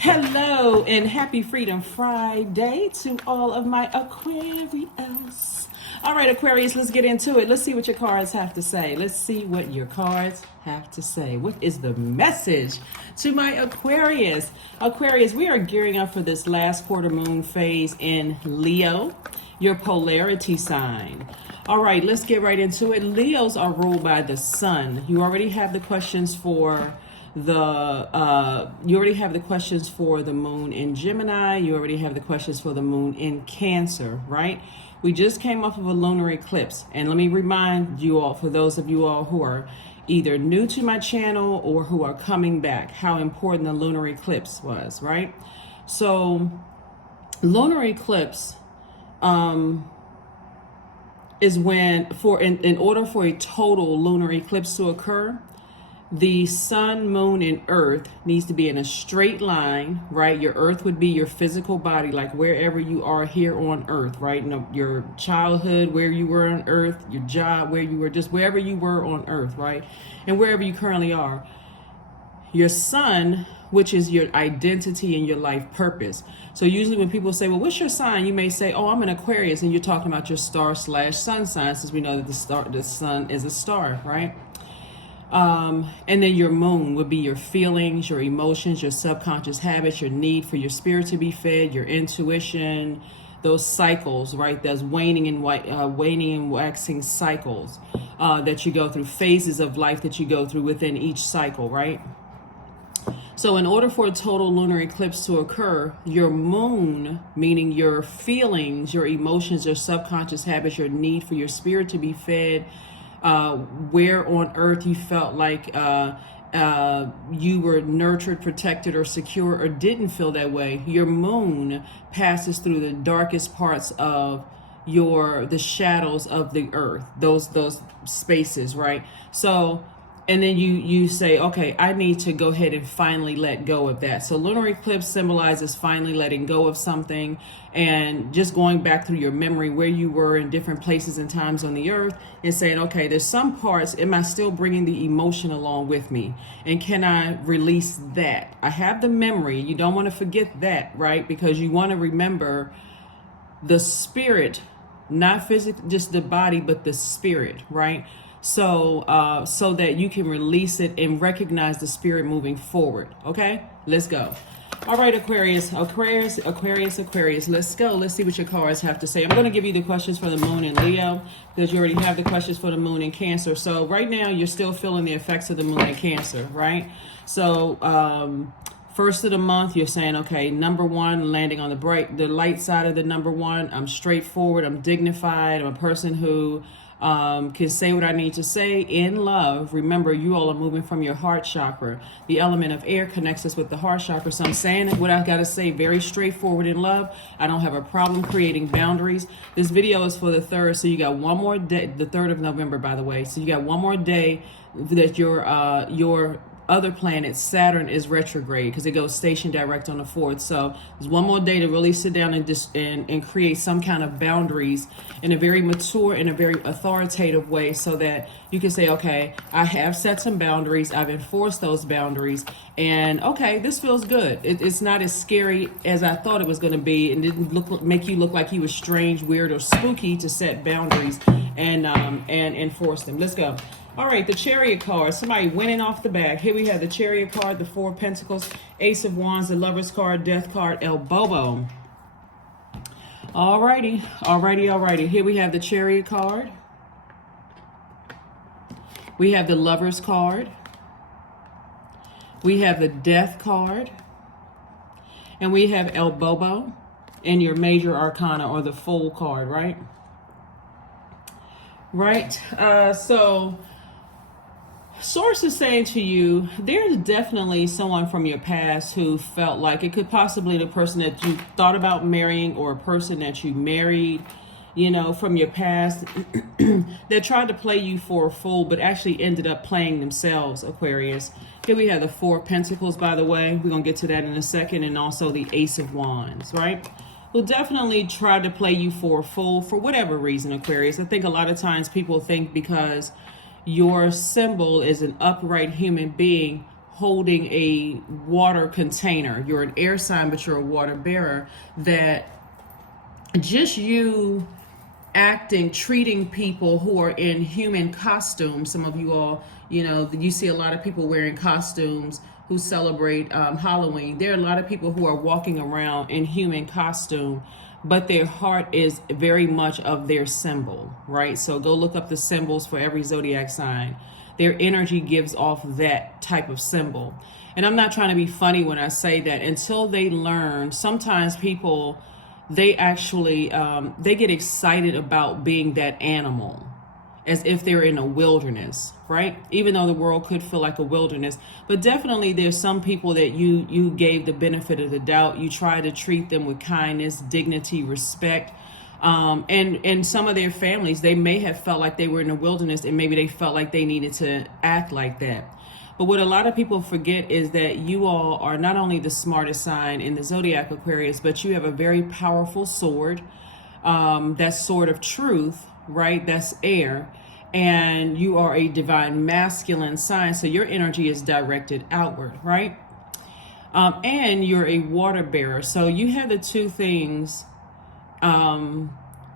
Hello and happy Freedom Friday to all of my Aquarius. All right, Aquarius, let's get into it. Let's see what your cards have to say. Let's see what your cards have to say. What is the message to my Aquarius? Aquarius, we are gearing up for this last quarter moon phase in Leo, your polarity sign. All right, let's get right into it. Leos are ruled by the sun. You already have the questions for the moon in Gemini. You already have the questions for the moon in Cancer, right? We just came off of a lunar eclipse, and let me remind you all, for those of you all who are either new to my channel or who are coming back, how important the lunar eclipse was, right? So lunar eclipse is when, in order for a total lunar eclipse to occur, the sun, moon, and earth needs to be in a straight line, right? Your earth would be your physical body, like wherever you are here on earth, right? Your childhood, where you were on earth, your job, where you were, just wherever you were on earth, right? And wherever you currently are. Your sun, which is your identity and your life purpose. So usually when people say, well, what's your sign? You may say, oh, I'm an Aquarius, and you're talking about your star/sun sign, since we know that the sun is a star, right? And then your moon would be your feelings, your emotions, your subconscious habits, your need for your spirit to be fed, your intuition, those cycles, right? Those waning and waxing cycles that you go through, phases of life that you go through within each cycle, right? So in order for a total lunar eclipse to occur, your moon, meaning your feelings, your emotions, your subconscious habits, your need for your spirit to be fed, where on earth you felt like you were nurtured, protected, or secure, or didn't feel that way, your moon passes through the darkest parts of the shadows of the earth, those spaces, right? So, and then you say, okay, I need to go ahead and finally let go of that. So lunar eclipse symbolizes finally letting go of something and just going back through your memory where you were in different places and times on the earth and saying, okay, there's some parts, am I still bringing the emotion along with me? And can I release that? I have the memory. You don't want to forget that, right? Because you want to remember the spirit, not physically, just the body, but the spirit, right? So so that you can release it and recognize the spirit moving forward. Okay, let's go. All right, Aquarius. Let's go. Let's see what your cards have to say. I'm going to give you the questions for the moon in Leo, because you already have the questions for the moon in Cancer. So right now you're still feeling the effects of the moon in Cancer, right? So first of the month, you're saying, okay, number one, landing on the light side of the number one. I'm straightforward. I'm dignified. I'm a person who can say what I need to say in love. Remember, you all are moving from your heart chakra. The element of air connects us with the heart chakra. So I'm saying what I got to say, very straightforward in love. I don't have a problem creating boundaries. This video is for the 3rd, so you got one more day, the 3rd of November, by the way. So you got one more day that your other planet, Saturn, is retrograde, because it goes station direct on the 4th. So there's one more day to really sit down and create some kind of boundaries in a very mature and a very authoritative way, so that you can say, okay, I have set some boundaries, I've enforced those boundaries, and okay, this feels good. It's not as scary as I thought it was going to be, and didn't make you look like you were strange, weird, or spooky to set boundaries and enforce them. Let's go. All right, the Chariot card. Somebody winning off the back. Here we have the Chariot card, the Four of Pentacles, Ace of Wands, the Lovers card, Death card, El Bobo. All righty. Here we have the Chariot card. We have the Lovers card. We have the Death card. And we have El Bobo in your major arcana, or the Fool card, right? Right. So Source is saying to you, there's definitely someone from your past who felt like it could possibly be the person that you thought about marrying, or a person that you married, you know, from your past that tried to play you for a fool, but actually ended up playing themselves, Aquarius. Here we have the Four of Pentacles, by the way. We're going to get to that in a second. And also the Ace of Wands, right? Who definitely tried to play you for a fool for whatever reason, Aquarius. I think a lot of times people think because your symbol is an upright human being holding a water container. You're an air sign, but you're a water bearer. That just you acting, treating people who are in human costumes. Some of you all, you see a lot of people wearing costumes who celebrate Halloween. There are a lot of people who are walking around in human costume, but their heart is very much of their symbol, right? So go look up the symbols for every zodiac sign. Their energy gives off that type of symbol. And I'm not trying to be funny when I say that. Until they learn, sometimes people, they actually, they get excited about being that animal, as if they're in a wilderness, right? Even though the world could feel like a wilderness. But definitely there's some people that you gave the benefit of the doubt. You try to treat them with kindness, dignity, respect. And some of their families, they may have felt like they were in the wilderness, and maybe they felt like they needed to act like that. But what a lot of people forget is that you all are not only the smartest sign in the zodiac, Aquarius, but you have a very powerful sword. That sword of truth, right? That's air. And you are a divine masculine sign. So your energy is directed outward, right? And you're a water bearer. So you have the two things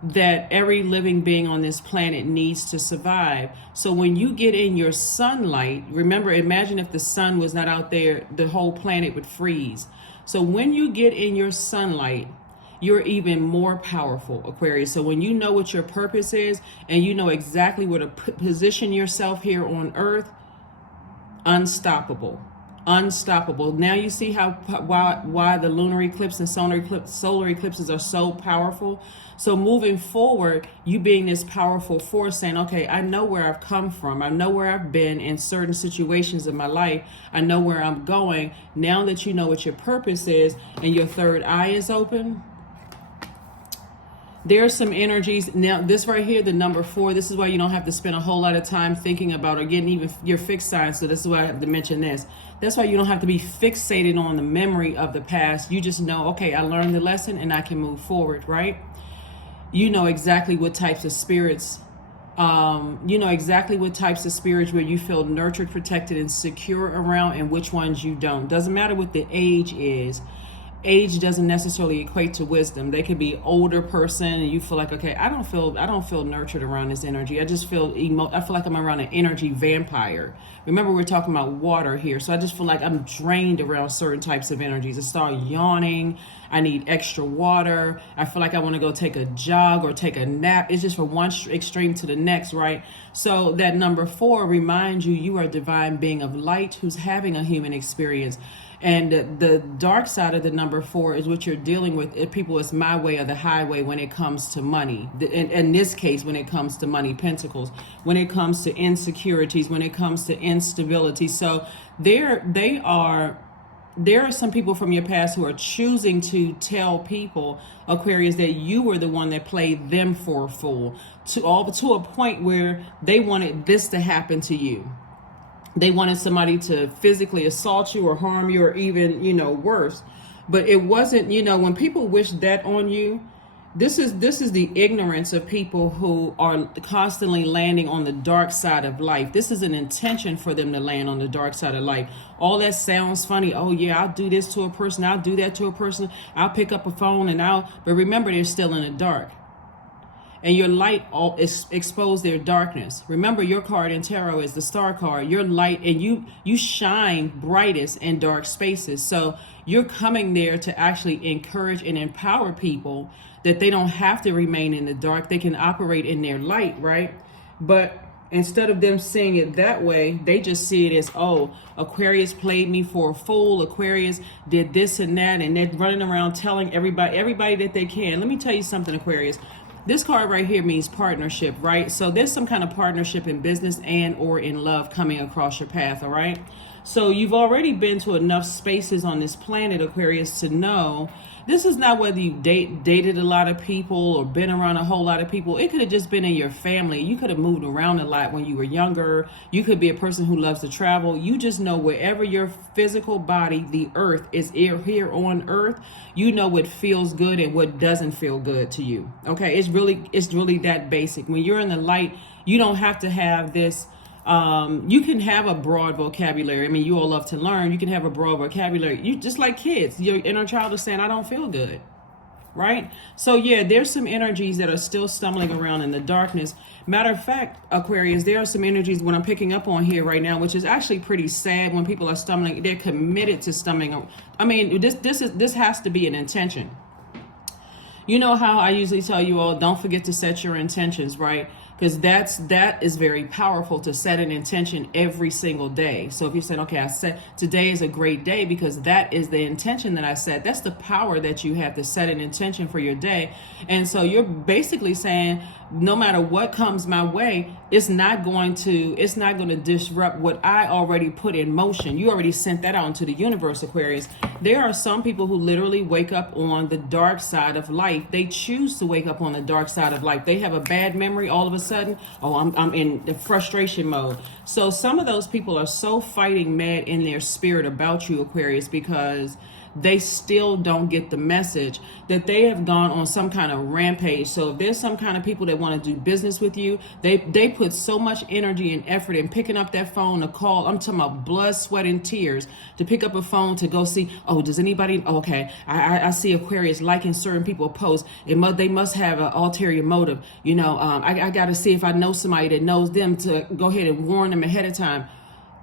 that every living being on this planet needs to survive. So when you get in your sunlight, remember, imagine if the sun was not out there, the whole planet would freeze. So when you get in your sunlight, you're even more powerful, Aquarius. So when you know what your purpose is, and you know exactly where to position yourself here on Earth, unstoppable. Now you see why the lunar eclipse and solar eclipses are so powerful. So moving forward, you being this powerful force, saying, okay, I know where I've come from. I know where I've been in certain situations of my life. I know where I'm going. Now that you know what your purpose is and your third eye is open, there's some energies. Now, this right here, the number 4, this is why you don't have to spend a whole lot of time thinking about or getting even your fixed sign. So this is why I have to mention this. That's why you don't have to be fixated on the memory of the past. You just know, okay, I learned the lesson and I can move forward, right? You know exactly what types of spirits, where you feel nurtured, protected, and secure around, and which ones you don't. Doesn't matter what the age is. Age doesn't necessarily equate to wisdom. They could be older person and you feel like, okay, I don't feel nurtured around this energy. I just feel I feel like I'm around an energy vampire. Remember, we're talking about water here. So I just feel like I'm drained around certain types of energies. I start yawning. I need extra water. I feel like I want to go take a jog or take a nap. It's just from one extreme to the next, right? So that number 4 reminds you are a divine being of light who's having a human experience. And the dark side of the number 4 is what you're dealing with. People, it's my way or the highway when it comes to money. In this case, when it comes to money, pentacles, when it comes to insecurities, when it comes to instability. So there are some people from your past who are choosing to tell people, Aquarius, that you were the one that played them for a fool to a point where they wanted this to happen to you. They wanted somebody to physically assault you or harm you or even, worse. But it wasn't, when people wish that on you, this is the ignorance of people who are constantly landing on the dark side of life. This is an intention for them to land on the dark side of life. All that sounds funny. Oh yeah, I'll do this to a person. I'll do that to a person. I'll pick up a phone but remember, they're still in the dark. And your light expose their darkness. Remember, your card in tarot is the star card. Your light, and you shine brightest in dark spaces. So you're coming there to actually encourage and empower people that they don't have to remain in the dark. They can operate in their light, right? But instead of them seeing it that way, they just see it as, oh, Aquarius played me for a fool. Aquarius did this and that. And they're running around telling everybody that they can. Let me tell you something, Aquarius. This card right here means partnership, right? So there's some kind of partnership in business and or in love coming across your path, all right? So you've already been to enough spaces on this planet, Aquarius, to know this is not whether you dated a lot of people or been around a whole lot of people. It could have just been in your family. You could have moved around a lot when you were younger. You could be a person who loves to travel. You just know wherever your physical body, the earth, is here on earth, you know what feels good and what doesn't feel good to you. Okay, it's really that basic. When you're in the light, you don't have to have this You can have a broad vocabulary. I mean, you all love to learn. You can have a broad vocabulary. You just like kids. Your inner child is saying, I don't feel good. Right? So yeah, there's some energies that are still stumbling around in the darkness. Matter of fact, Aquarius, there are some energies when I'm picking up on here right now, which is actually pretty sad when people are stumbling. They're committed to stumbling. I mean, this has to be an intention. You know how I usually tell you all, don't forget to set your intentions, right? Because that is very powerful, to set an intention every single day. So if you said, okay, I said today is a great day because that is the intention that I set. That's the power that you have to set an intention for your day. And so you're basically saying, no matter what comes my way, it's not going to disrupt what I already put in motion. You already sent that out into the universe, Aquarius. There are some people who literally wake up on the dark side of life. They choose to wake up on the dark side of life. They have a bad memory all of a sudden. Oh, I'm in the frustration mode. So some of those people are so fighting mad in their spirit about you, Aquarius, because they still don't get the message that they have gone on some kind of rampage. So if there's some kind of people that want to do business with you, they put so much energy and effort in picking up that phone to call. I'm talking about blood, sweat, and tears to pick up a phone to go see, oh, does anybody, okay, I see Aquarius liking certain people posts. They must have an ulterior motive. You know, I got to see if I know somebody that knows them to go ahead and warn them ahead of time.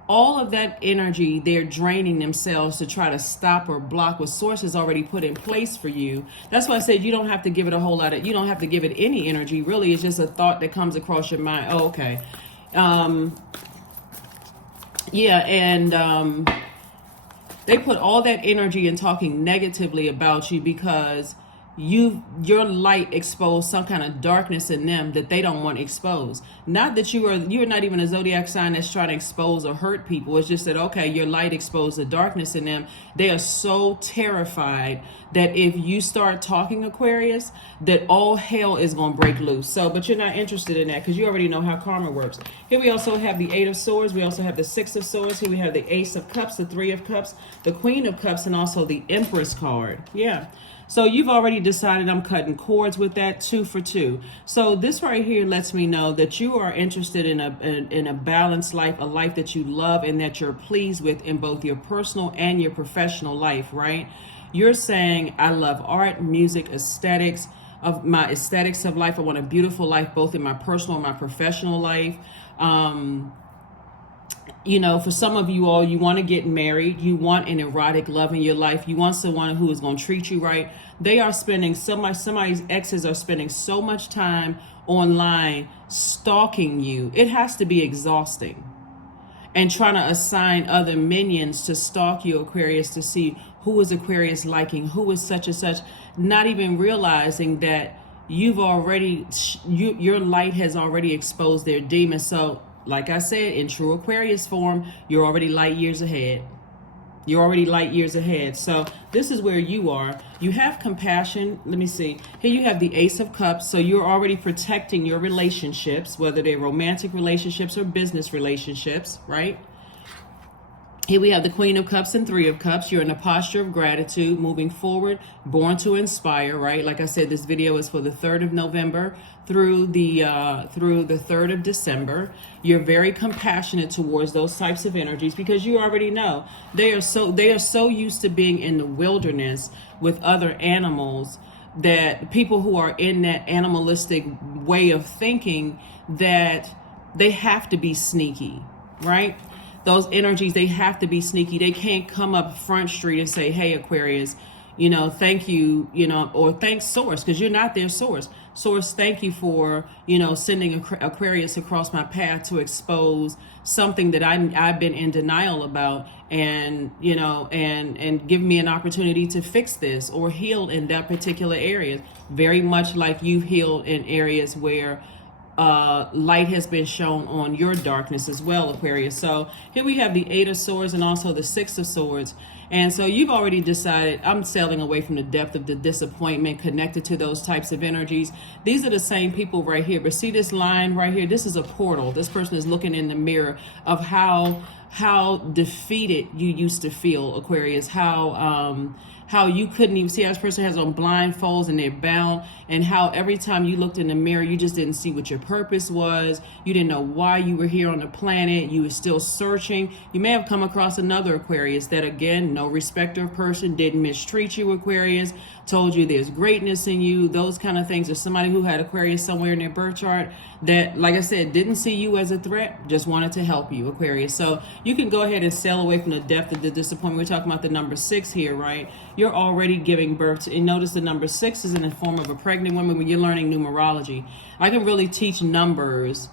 All of that energy, they're draining themselves to try to stop or block what source has already put in place for you. That's why I said you don't have to give it a whole lot of, you don't have to give it any energy. Really, it's just a thought that comes across your mind. Oh, okay. They put all that energy in talking negatively about you because your light exposed some kind of darkness in them that they don't want exposed. Not that you're not even a zodiac sign that's trying to expose or hurt people. It's just that, okay, your light exposed the darkness in them. They are so terrified that if you start talking, Aquarius, that all hell is going to break loose. So, but you're not interested in that because you already know how karma works. Here we also have the Eight of Swords. We also have the Six of Swords. Here we have the Ace of Cups, the Three of Cups, the Queen of Cups, and also the Empress card. Yeah. So you've already decided I'm cutting cords with that, 2 for 2. So this right here lets me know that you are interested in a balanced life, a life that you love and that you're pleased with in both your personal and your professional life, right? You're saying, I love art, music, aesthetics of life. I want a beautiful life, both in my personal and my professional life. You know, for some of you all, you want to get married. You want an erotic love in your life. You want someone who is going to treat you right. They are spending somebody's exes are spending so much time online stalking you. It has to be exhausting. And trying to assign other minions to stalk you, Aquarius, to see who is Aquarius liking, who is such and such, not even realizing that your light has already exposed their demons. So, like I said, in true Aquarius form, you're already light years ahead. You're already light years ahead. So this is where you are. You have compassion. Let me see. Here you have the Ace of Cups. So you're already protecting your relationships, whether they're romantic relationships or business relationships, right? Here we have the Queen of Cups and Three of Cups. You're in a posture of gratitude, moving forward, born to inspire, right? Like I said, this video is for the 3rd of November through the 3rd of December. You're very compassionate towards those types of energies because you already know they are so used to being in the wilderness with other animals that people who are in that animalistic way of thinking that they have to be sneaky, right? Those energies, they have to be sneaky. They can't come up Front Street and say, hey, Aquarius, you know, thank you, you know, or thanks Source, because you're not their source. Source, thank you for, you know, sending Aquarius across my path to expose something that I've been in denial about and, you know, and give me an opportunity to fix this or heal in that particular area. Very much like you've healed in areas where light has been shown on your darkness as well, Aquarius. So here we have the Eight of Swords and also the Six of Swords. And so you've already decided, I'm sailing away from the depth of the disappointment connected to those types of energies. These are the same people right here. But see this line right here? This is a portal. This person is looking in the mirror of how defeated you used to feel, Aquarius, how how you couldn't even see how this person has on blindfolds and they're bound, and how every time you looked in the mirror, you just didn't see what your purpose was. You didn't know why you were here on the planet. You were still searching. You may have come across another Aquarius that, again, no respecter of person, didn't mistreat you, Aquarius, told you there's greatness in you, those kind of things. Or somebody who had Aquarius somewhere in their birth chart that, like I said, didn't see you as a threat, just wanted to help you, Aquarius. So you can go ahead and sail away from the depth of the disappointment. We're talking about the number 6 here, right? You're already giving birth to, and notice the number 6 is in the form of a pregnant woman. When you're learning numerology, I can really teach numbers,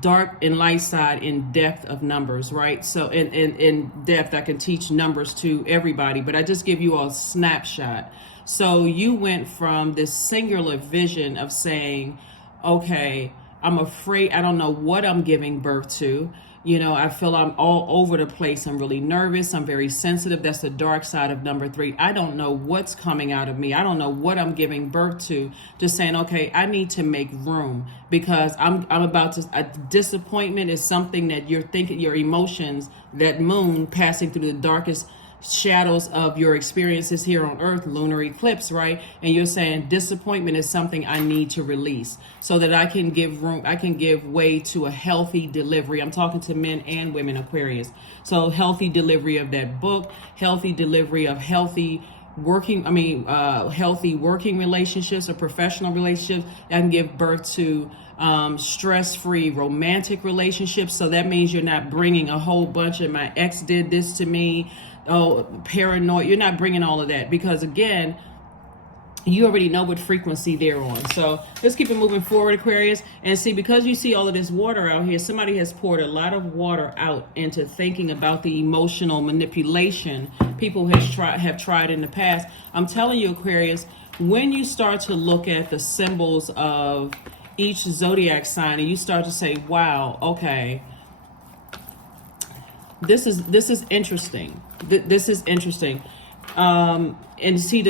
dark and light side, in depth of numbers, right? So in depth, I can teach numbers to everybody, but I just give you a snapshot. So you went from this singular vision of saying, okay, I'm afraid, I don't know what I'm giving birth to. You know, I feel I'm all over the place. I'm really nervous. I'm very sensitive. That's the dark side of number 3. I don't know what's coming out of me. I don't know what I'm giving birth to. Just saying, okay, I need to make room, because I'm about to, disappointment is something that you're thinking, your emotions, that moon passing through the darkest shadows of your experiences here on earth, lunar eclipse, right? And you're saying disappointment is something I need to release so that I can give room, I can give way to a healthy delivery. I'm talking to men and women, Aquarius. So healthy delivery of that book, healthy delivery of healthy working relationships or professional relationships. I can give birth to stress-free romantic relationships. So that means you're not bringing a whole bunch of my ex did this to me, paranoid. You're not bringing all of that, because again, you already know what frequency they're on. So let's keep it moving forward, Aquarius. And see, because you see all of this water out here, somebody has poured a lot of water out into thinking about the emotional manipulation people have tried in the past. I'm telling you, Aquarius, when you start to look at the symbols of each zodiac sign and you start to say, wow, okay, this is interesting. This is interesting. And see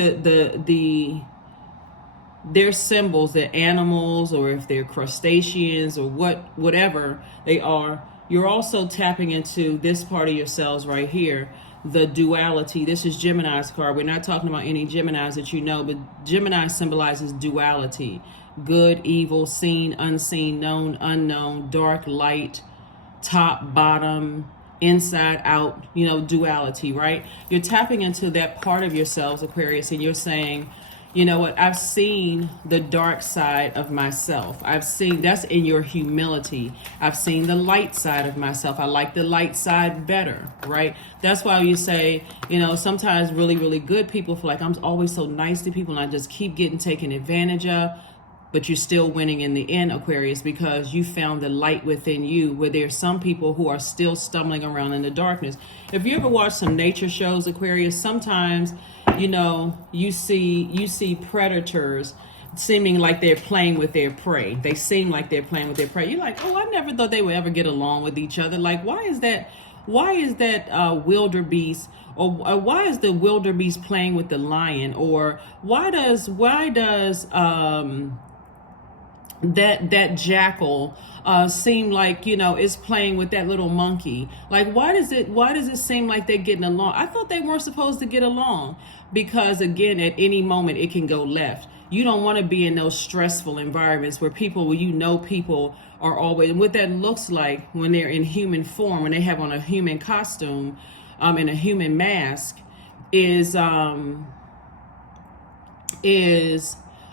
their symbols, the animals, or if they're crustaceans or whatever they are, you're also tapping into this part of yourselves right here, the duality. This is Gemini's card. We're not talking about any Geminis that you know, but Gemini symbolizes duality: good, evil, seen, unseen, known, unknown, dark, light, top, bottom, inside out, you know, duality, right? You're tapping into that part of yourselves, Aquarius, and you're saying, you know what, I've seen the dark side of myself. I've seen, that's in your humility. I've seen the light side of myself. I like the light side better, right? That's why you say, you know, sometimes really, really good people feel like I'm always so nice to people and I just keep getting taken advantage of. But you're still winning in the end, Aquarius, because you found the light within you, where there's some people who are still stumbling around in the darkness. If you ever watch some nature shows, Aquarius, sometimes, you know, you see predators seeming like they're playing with their prey. They seem like they're playing with their prey. You're like, oh, I never thought they would ever get along with each other. Like, why is that wildebeest? Or why is the wildebeest playing with the lion? Or why does that jackal seem like, you know, is playing with that little monkey? Like, why does it seem like they're getting along? I thought they weren't supposed to get along, because again, at any moment it can go left. You don't want to be in those stressful environments where people are always, and what that looks like when they're in human form, when they have on a human costume, and a human mask, is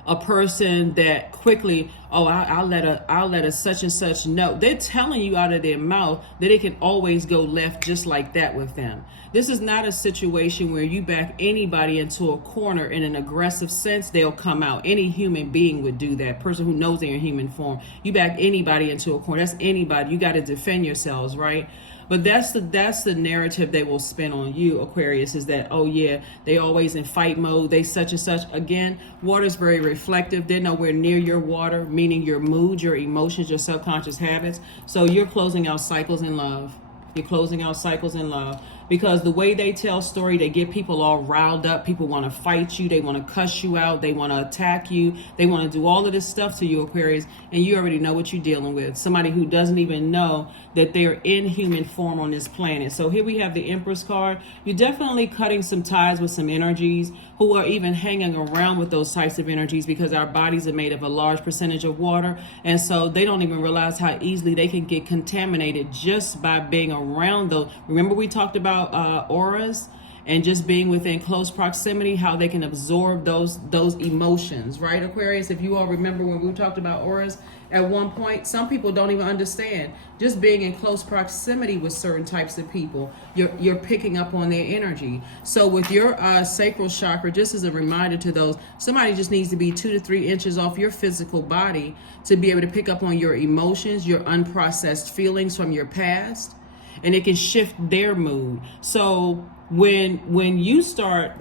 a person that quickly, oh, I'll let a such and such know. They're telling you out of their mouth that it can always go left just like that with them. This is not a situation where you back anybody into a corner in an aggressive sense, they'll come out. Any human being would do that. Person who knows they're in human form. You back anybody into a corner, that's anybody. You got to defend yourselves, right? But that's the narrative they will spin on you, Aquarius, is that, oh yeah, they always in fight mode, they such and such. Again, water is very reflective. They're nowhere near your water, meaning your mood, your emotions, your subconscious habits. So you're closing out cycles in love. You're closing out cycles in love. because the way they tell story, they get people all riled up. People want to fight you. They want to cuss you out. They want to attack you. They want to do all of this stuff to you, Aquarius, and you already know what you're dealing with. Somebody who doesn't even know that they're in human form on this planet. So here we have the Empress card. You're definitely cutting some ties with some energies who are even hanging around with those types of energies, because our bodies are made of a large percentage of water, and so they don't even realize how easily they can get contaminated just by being around those. Remember we talked about auras and just being within close proximity, how they can absorb those emotions, right, Aquarius? If you all remember when we talked about auras at one point, some people don't even understand. Just being in close proximity with certain types of people, you're picking up on their energy. So with your sacral chakra, just as a reminder to those, somebody just needs to be 2 to 3 inches off your physical body to be able to pick up on your emotions, your unprocessed feelings from your past, and it can shift their mood. So when you start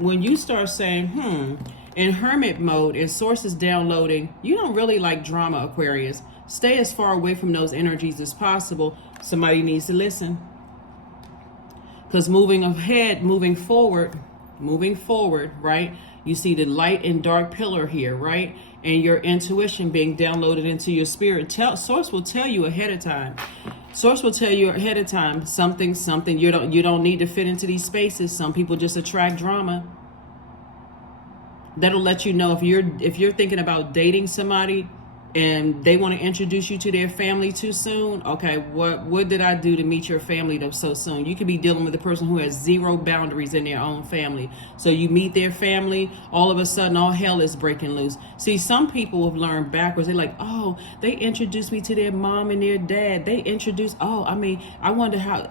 saying in hermit mode and source is downloading, you don't really like drama, Aquarius. Stay as far away from those energies as possible. Somebody needs to listen, because moving forward, right? You see the light and dark pillar here, right? And your intuition being downloaded into your spirit. Source will tell you ahead of time. Source will tell you ahead of time something. You don't need to fit into these spaces. Some people just attract drama. That'll let you know if you're thinking about dating somebody and they want to introduce you to their family too soon. Okay, what did I do to meet your family though so soon? You could be dealing with a person who has zero boundaries in their own family. So you meet their family, all of a sudden all hell is breaking loose. See, some people have learned backwards. They're like, oh, they introduced me to their mom and their dad. I wonder how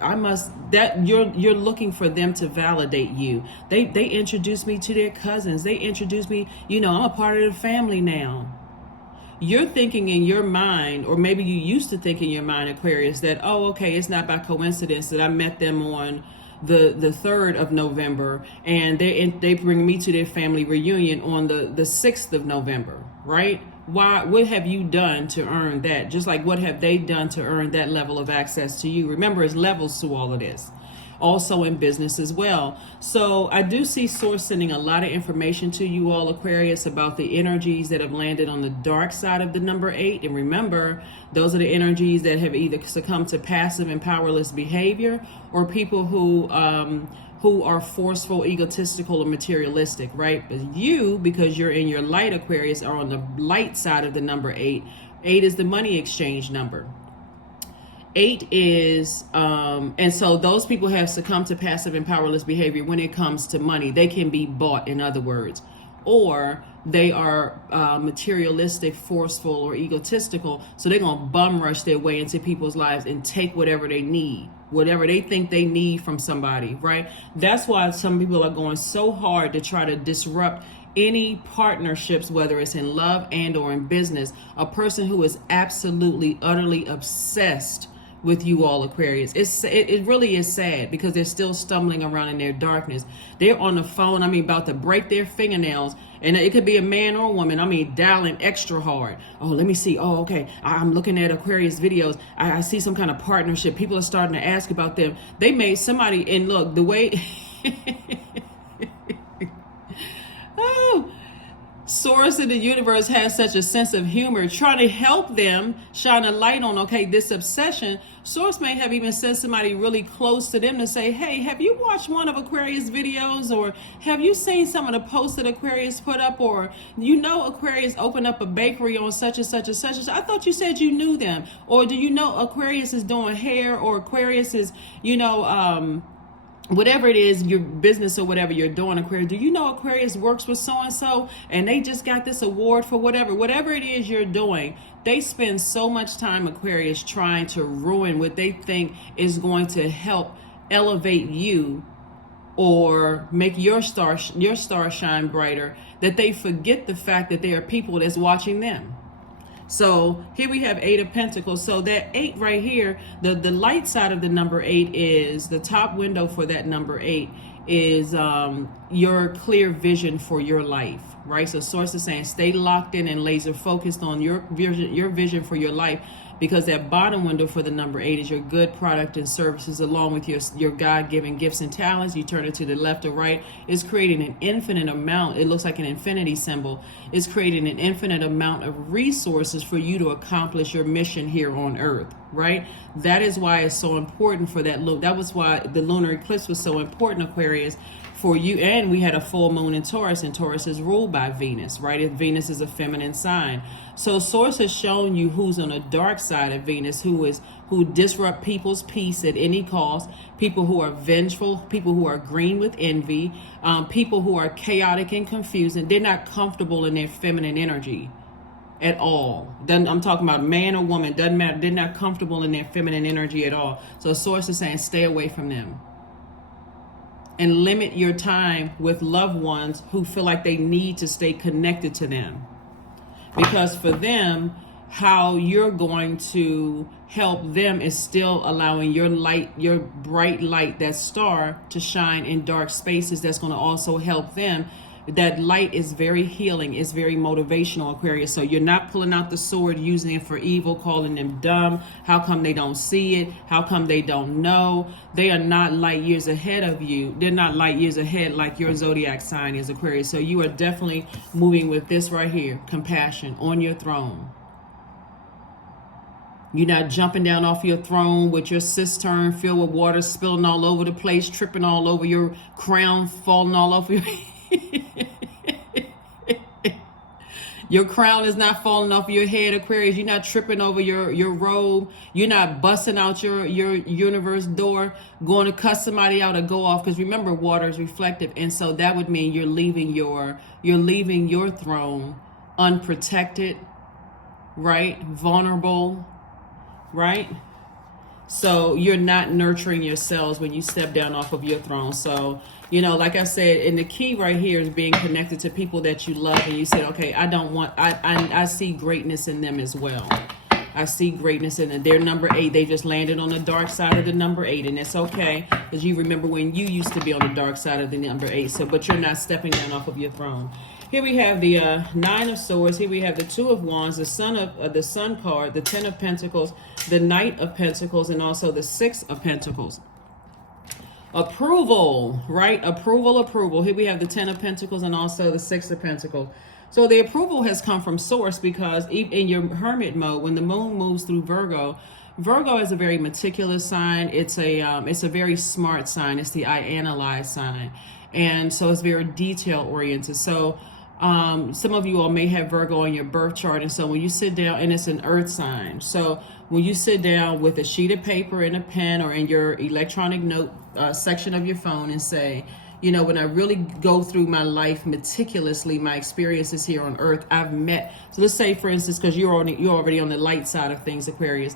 you're looking for them to validate you. They introduced me to their cousins. They introduced me, I'm a part of the family now. You're thinking in your mind, or maybe you used to think in your mind, Aquarius, that, oh, okay, it's not by coincidence that I met them on the 3rd of November and they bring me to their family reunion on the 6th of November, right? What have you done to earn that? Just like what have they done to earn that level of access to you? Remember, it's levels to all of this. Also in business as well. So I do see Source sending a lot of information to you all, Aquarius, about the energies that have landed on the dark side of the number 8. And remember, those are the energies that have either succumbed to passive and powerless behavior, or people who are forceful, egotistical, or materialistic, right? But you, because you're in your light, Aquarius, are on the light side of the number 8. 8 is the money exchange number. 8 is, and so those people have succumbed to passive and powerless behavior when it comes to money. They can be bought, in other words, or they are materialistic, forceful, or egotistical. So they're going to bum rush their way into people's lives and take whatever they need, whatever they think they need from somebody, right? That's why some people are going so hard to try to disrupt any partnerships, whether it's in love and or in business. A person who is absolutely, utterly obsessed with you all, Aquarius. It really is sad, because they're still stumbling around in their darkness. They're on the phone, about to break their fingernails, and it could be a man or a woman, dialing extra hard. Oh, let me see. Oh, okay. I'm looking at Aquarius videos. I see some kind of partnership. People are starting to ask about them. They made somebody, and look, the way oh, Source in the universe has such a sense of humor, trying to help them shine a light on, okay, this obsession. Source may have even sent somebody really close to them to say, hey, have you watched one of Aquarius videos? Or have you seen some of the posts that Aquarius put up? Or, Aquarius opened up a bakery on such and such and such. I thought you said you knew them. Or do you know Aquarius is doing hair? Or Aquarius is, whatever it is, your business or whatever you're doing, Aquarius, do you know Aquarius works with so-and-so and they just got this award for whatever it is you're doing? They spend so much time, Aquarius, trying to ruin what they think is going to help elevate you or make your star shine brighter, that they forget the fact that there are people that's watching them. So here we have 8 of Pentacles. So that 8 right here, the light side of the number 8 is the top window for that number 8 is your clear vision for your life, right? So source is saying stay locked in and laser focused on your vision for your life, because that bottom window for the number 8 is your good product and services, along with your God-given gifts and talents. You turn it to the left or right, it's creating an infinite amount. It looks like an infinity symbol. It's creating an infinite amount of resources for you to accomplish your mission here on earth, right? That is why it's so important for that look. That was why the lunar eclipse was so important, Aquarius, for you. And we had a full moon in Taurus, and Taurus is ruled by Venus, right? Venus is a feminine sign. So source has shown you who's on the dark side of Venus, who disrupt people's peace at any cost, people who are vengeful, people who are green with envy, people who are chaotic and confused, and they're not comfortable in their feminine energy at all. I'm talking about man or woman, doesn't matter. They're not comfortable in their feminine energy at all. So source is saying stay away from them. And limit your time with loved ones who feel like they need to stay connected to them. Because for them, how you're going to help them is still allowing your light, your bright light, that star, to shine in dark spaces. That's going to also help them. That light is very healing. It's very motivational, Aquarius. So you're not pulling out the sword, using it for evil, calling them dumb. How come they don't see it? How come they don't know? They are not light years ahead of you. They're not light years ahead like your zodiac sign is, Aquarius. So you are definitely moving with this right here, compassion, on your throne. You're not jumping down off your throne with your cistern filled with water spilling all over the place, tripping all over, your crown falling all over your Your crown is not falling off your head, Aquarius. You're not tripping over your robe. You're not busting out your universe door, going to cuss somebody out or go off. Because remember, water is reflective, and so that would mean you're leaving your throne unprotected, right? Vulnerable, right? So you're not nurturing yourselves when you step down off of your throne. So, like I said, and the key right here is being connected to people that you love. And you said, okay, I see greatness in them as well. I see greatness in them. They're number 8. They just landed on the dark side of the number 8. And it's okay, because you remember when you used to be on the dark side of the number 8. So, but you're not stepping down off of your throne. Here we have the 9 of Swords. Here we have the 2 of Wands, the Sun card, the 10 of Pentacles, the Knight of Pentacles, and also the 6 of Pentacles. Approval, right? Approval. Here we have the 10 of Pentacles and also the 6 of Pentacles. So the approval has come from Source, because in your hermit mode, when the moon moves through Virgo is a very meticulous sign. It's a very smart sign. It's the I analyze sign. And so it's very detail oriented. So some of you all may have Virgo on your birth chart, and so when you sit down, and it's an earth sign, so when you sit down with a sheet of paper and a pen, or in your electronic note section of your phone, and say, when I really go through my life meticulously, my experiences here on earth, I've met, so let's say, for instance, because you're already on the light side of things, Aquarius,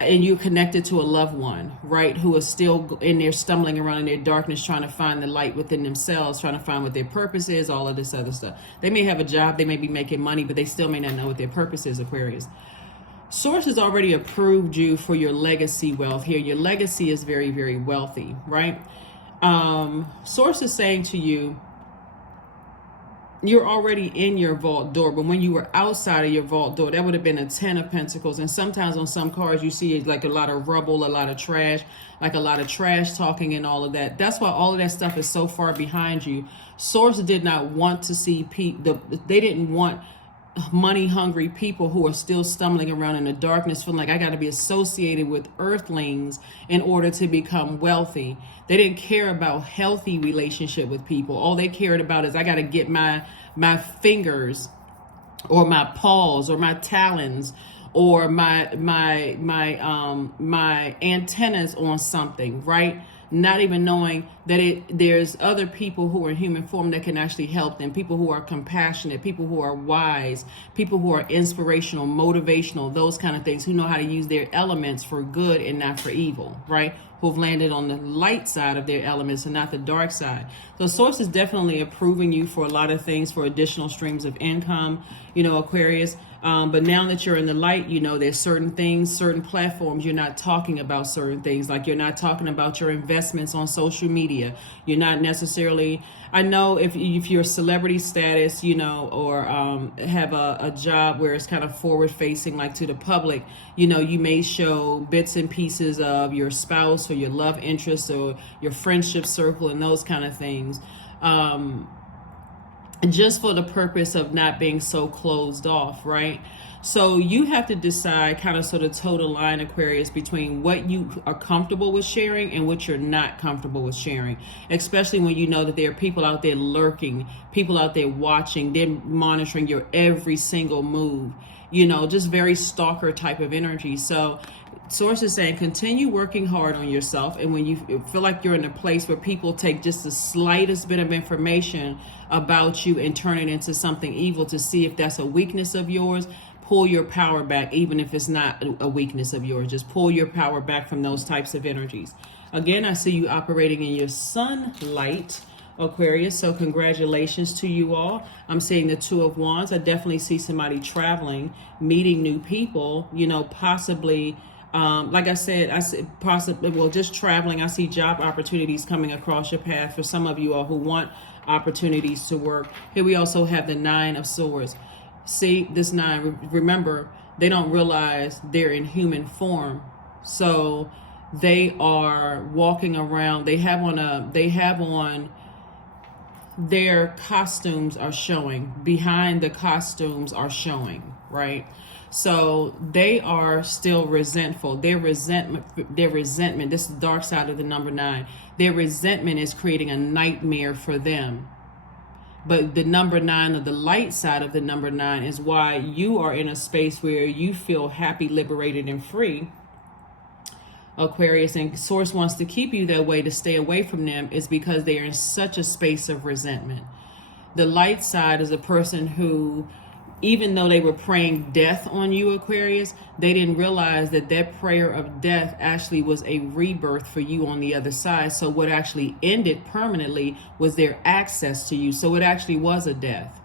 and you're connected to a loved one, right, who is still in there stumbling around in their darkness, trying to find the light within themselves, trying to find what their purpose is, all of this other stuff. They may have a job, they may be making money, but they still may not know what their purpose is, Aquarius. Source has already approved you for your legacy wealth here. Your legacy is very, very wealthy, right? Source is saying to you, you're already in your vault door, but when you were outside of your vault door, that would have been a 10 of Pentacles. And sometimes on some cards, you see like a lot of rubble, a lot of trash, like a lot of trash talking and all of that. That's why all of that stuff is so far behind you. Source did not want to see they didn't want money hungry people who are still stumbling around in the darkness, feeling like I got to be associated with earthlings in order to become wealthy. They didn't care about healthy relationship with people. All they cared about is I got to get my fingers or my paws or my talons or my antennas on something, right? Not even knowing that there's other people who are in human form that can actually help them. People who are compassionate, people who are wise, people who are inspirational, motivational, those kind of things, who know how to use their elements for good and not for evil, right? Who've landed on the light side of their elements and not the dark side. So Source is definitely approving you for a lot of things, for additional streams of income, Aquarius. But now that you're in the light, there's certain things, certain platforms, you're not talking about certain things. Like you're not talking about your investments on social media. media. You're not necessarily, I know if you're celebrity status, you know, or have a job where it's kind of forward facing, like to the public, you know, you may show bits and pieces of your spouse or your love interest or your friendship circle and those kind of things. Just for the purpose of not being so closed off, right? So you have to decide, kind of sort of toe the line, Aquarius, between what you are comfortable with sharing and what you're not comfortable with sharing, especially when you know that there are people out there lurking, people out there watching, they're monitoring your every single move, you know, just very stalker type of energy. So Source is saying continue working hard on yourself, and when you feel like you're in a place where people take just the slightest bit of information about you and turn it into something evil to see if that's a weakness of yours, pull your power back. Even if it's not a weakness of yours, just pull your power back from those types of energies. Again, I see you operating in your sunlight, Aquarius, so congratulations to you all. I'm seeing the Two of Wands. I definitely see somebody traveling, meeting new people, you know, possibly like I said, possibly, well, just traveling. I see job opportunities coming across your path for some of you all who want opportunities to work. Here we also have the Nine of Swords. See, this nine, remember, they don't realize they're in human form. So they are walking around, they have on their costumes are showing, behind the costumes are showing, right? So they are still resentful. Their resentment, this is the dark side of the number 9. Their resentment is creating a nightmare for them. But the number 9, or the light side of the number 9, is why you are in a space where you feel happy, liberated, and free, Aquarius. And Source wants to keep you that way, to stay away from them, is because they are in such a space of resentment. The light side is a person who, even though they were praying death on you, Aquarius, they didn't realize that that prayer of death actually was a rebirth for you on the other side. So what actually ended permanently was their access to you. So it actually was a death.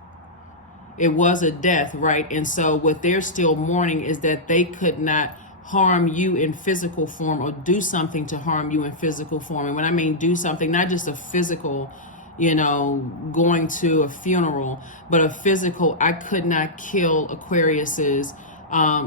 It was a death, right? And so what they're still mourning is that they could not harm you in physical form, or do something to harm you in physical form. And when I mean do something, not just a physical, you know, going to a funeral, but a physical, I could not kill Aquarius's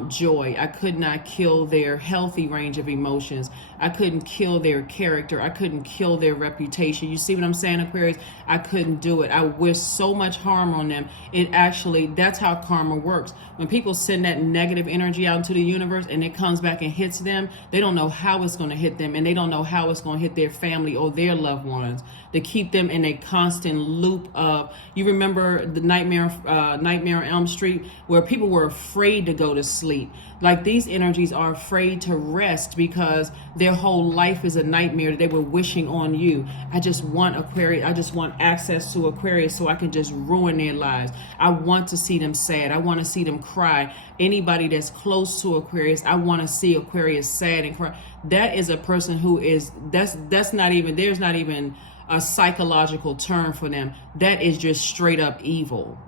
joy. I could not kill their healthy range of emotions. I couldn't kill their character. I couldn't kill their reputation. You see what I'm saying, Aquarius? I couldn't do it. I wish so much harm on them. It actually, that's how karma works. When people send that negative energy out into the universe and it comes back and hits them, they don't know how it's going to hit them, and they don't know how it's going to hit their family or their loved ones, to keep them in a constant loop of, you remember the Nightmare on Elm Street, where people were afraid to go to sleep. Like, these energies are afraid to rest because their whole life is a nightmare that they were wishing on you. I just want Aquarius. I just want access to Aquarius so I can just ruin their lives. I want to see them sad. I want to see them cry. Anybody that's close to Aquarius, I want to see Aquarius sad and cry. That is a person who is, that's not even, there's not even a psychological term for them. That is just straight up evil.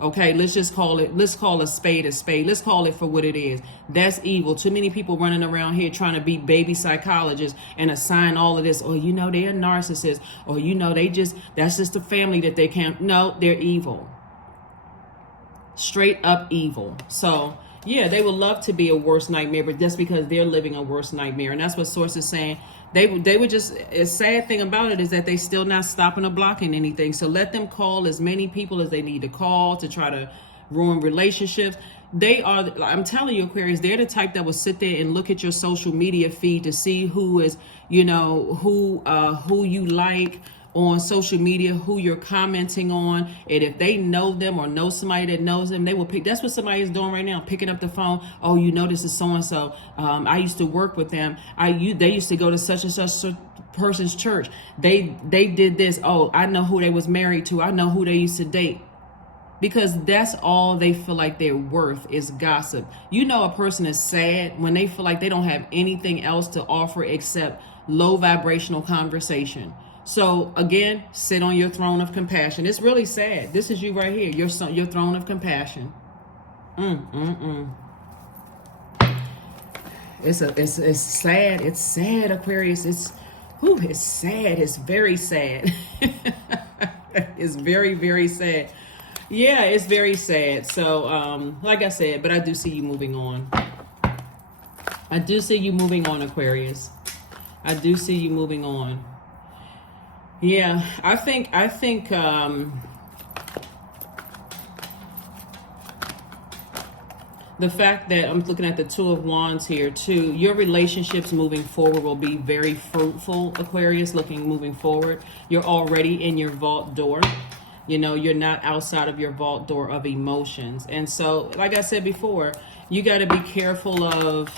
Okay, let's call a spade a spade. Let's call it for what it is. That's evil. Too many people running around here trying to be baby psychologists and assign all of this. Oh, you know, they're narcissists. Or, you know, that's just a family that they can't. No, they're evil. Straight up evil. So, yeah, they would love to be a worst nightmare, but that's because they're living a worst nightmare. And that's what Source is saying. They would just, a sad thing about it is that they still not stopping or blocking anything. So let them call as many people as they need to call to try to ruin relationships. They are, I'm telling you, Aquarius, they're the type that will sit there and look at your social media feed to see who is, you know, who you like on social media, who you're commenting on. And if they know them or know somebody that knows them, they will pick. That's what somebody is doing right now, picking up the phone. Oh, you know, this is so-and-so. I used to work with them. They used to go to such and such person's church. They did this. Oh, I know who they was married to. I know who they used to date. Because that's all they feel like they're worth, is gossip. You know, a person is sad when they feel like they don't have anything else to offer except low vibrational conversation. So again, sit on your throne of compassion. It's really sad. This is you right here, your throne of compassion. It's sad. It's sad, Aquarius. Whew, it's sad. It's very sad. It's very, very sad. Yeah, it's very sad. So, like I said, but I do see you moving on. I do see you moving on, Aquarius. I do see you moving on. Yeah, I think the fact that I'm looking at the Two of Wands here too, your relationships moving forward will be very fruitful, Aquarius, moving forward. You're already in your vault door. You know, you're not outside of your vault door of emotions. And so, like I said before, you got to be careful of,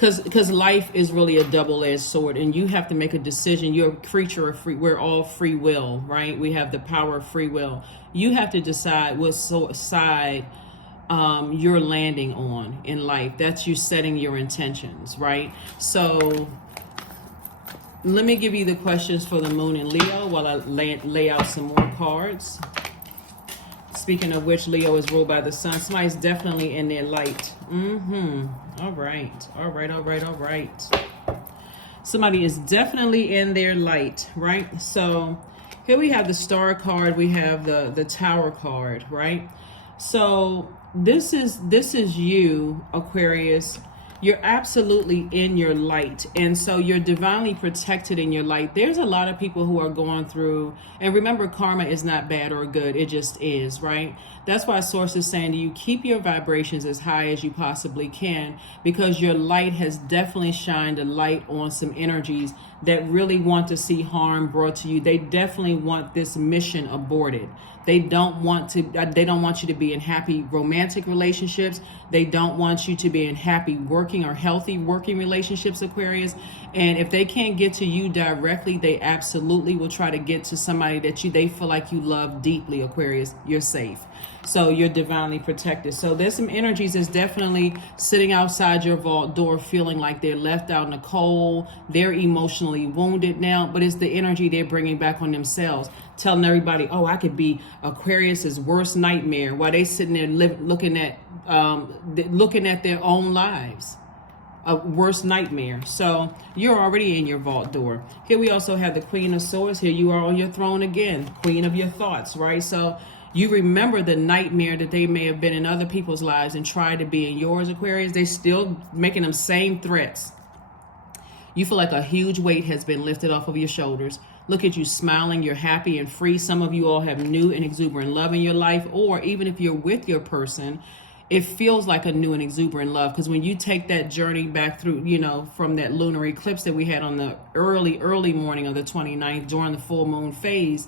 because life is really a double-edged sword, and you have to make a decision. You're a creature of free. We're all free will, right? We have the power of free will. You have to decide what side you're landing on in life. That's you setting your intentions, right? So let me give you the questions for the moon in Leo while I lay out some more cards. Speaking of which, Leo is ruled by the sun. Somebody's definitely in their light. All right. All right, all right, all right. Somebody is definitely in their light, right? So here we have the Star card. We have the Tower card, right? So this is you, Aquarius. You're absolutely in your light, and so you're divinely protected in your light. There's a lot of people who are going through, and remember, karma is not bad or good, it just is, right? That's why Source is saying to you, keep your vibrations as high as you possibly can, because your light has definitely shined a light on some energies that really want to see harm brought to you. They definitely want this mission aborted. They don't want you to be in happy romantic relationships. They don't want you to be in happy working or healthy working relationships, Aquarius. And if they can't get to you directly, they absolutely will try to get to somebody that they feel like you love deeply, Aquarius. You're safe. So you're divinely protected. So there's some energies that's definitely sitting outside your vault door feeling like they're left out in the cold. They're emotionally wounded now, but it's the energy they're bringing back on themselves, telling everybody, oh, I could be Aquarius's worst nightmare, while they sitting there looking at their own lives. A worst nightmare. So you're already in your vault door. Here we also have the Queen of Swords. Here you are on your throne again, queen of your thoughts, right? So you remember the nightmare that they may have been in other people's lives and tried to be in yours, Aquarius. They still making them same threats. You feel like a huge weight has been lifted off of your shoulders. Look at you smiling. You're happy and free. Some of you all have new and exuberant love in your life, or even if you're with your person, it feels like a new and exuberant love, because when you take that journey back through, from that lunar eclipse that we had on the early morning of the 29th during the full moon phase,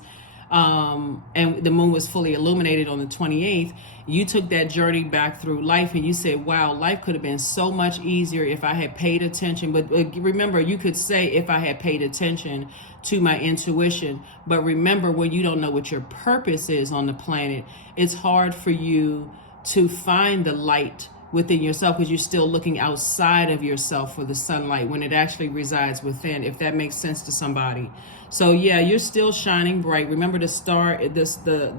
and the moon was fully illuminated on the 28th, you took that journey back through life and you said, wow, life could have been so much easier if I had paid attention. But remember, you could say, if I had paid attention to my intuition. But remember, when you don't know what your purpose is on the planet, it's hard for you to find the light within yourself, because you're still looking outside of yourself for the sunlight when it actually resides within, if that makes sense to somebody. So yeah, you're still shining bright. Remember, the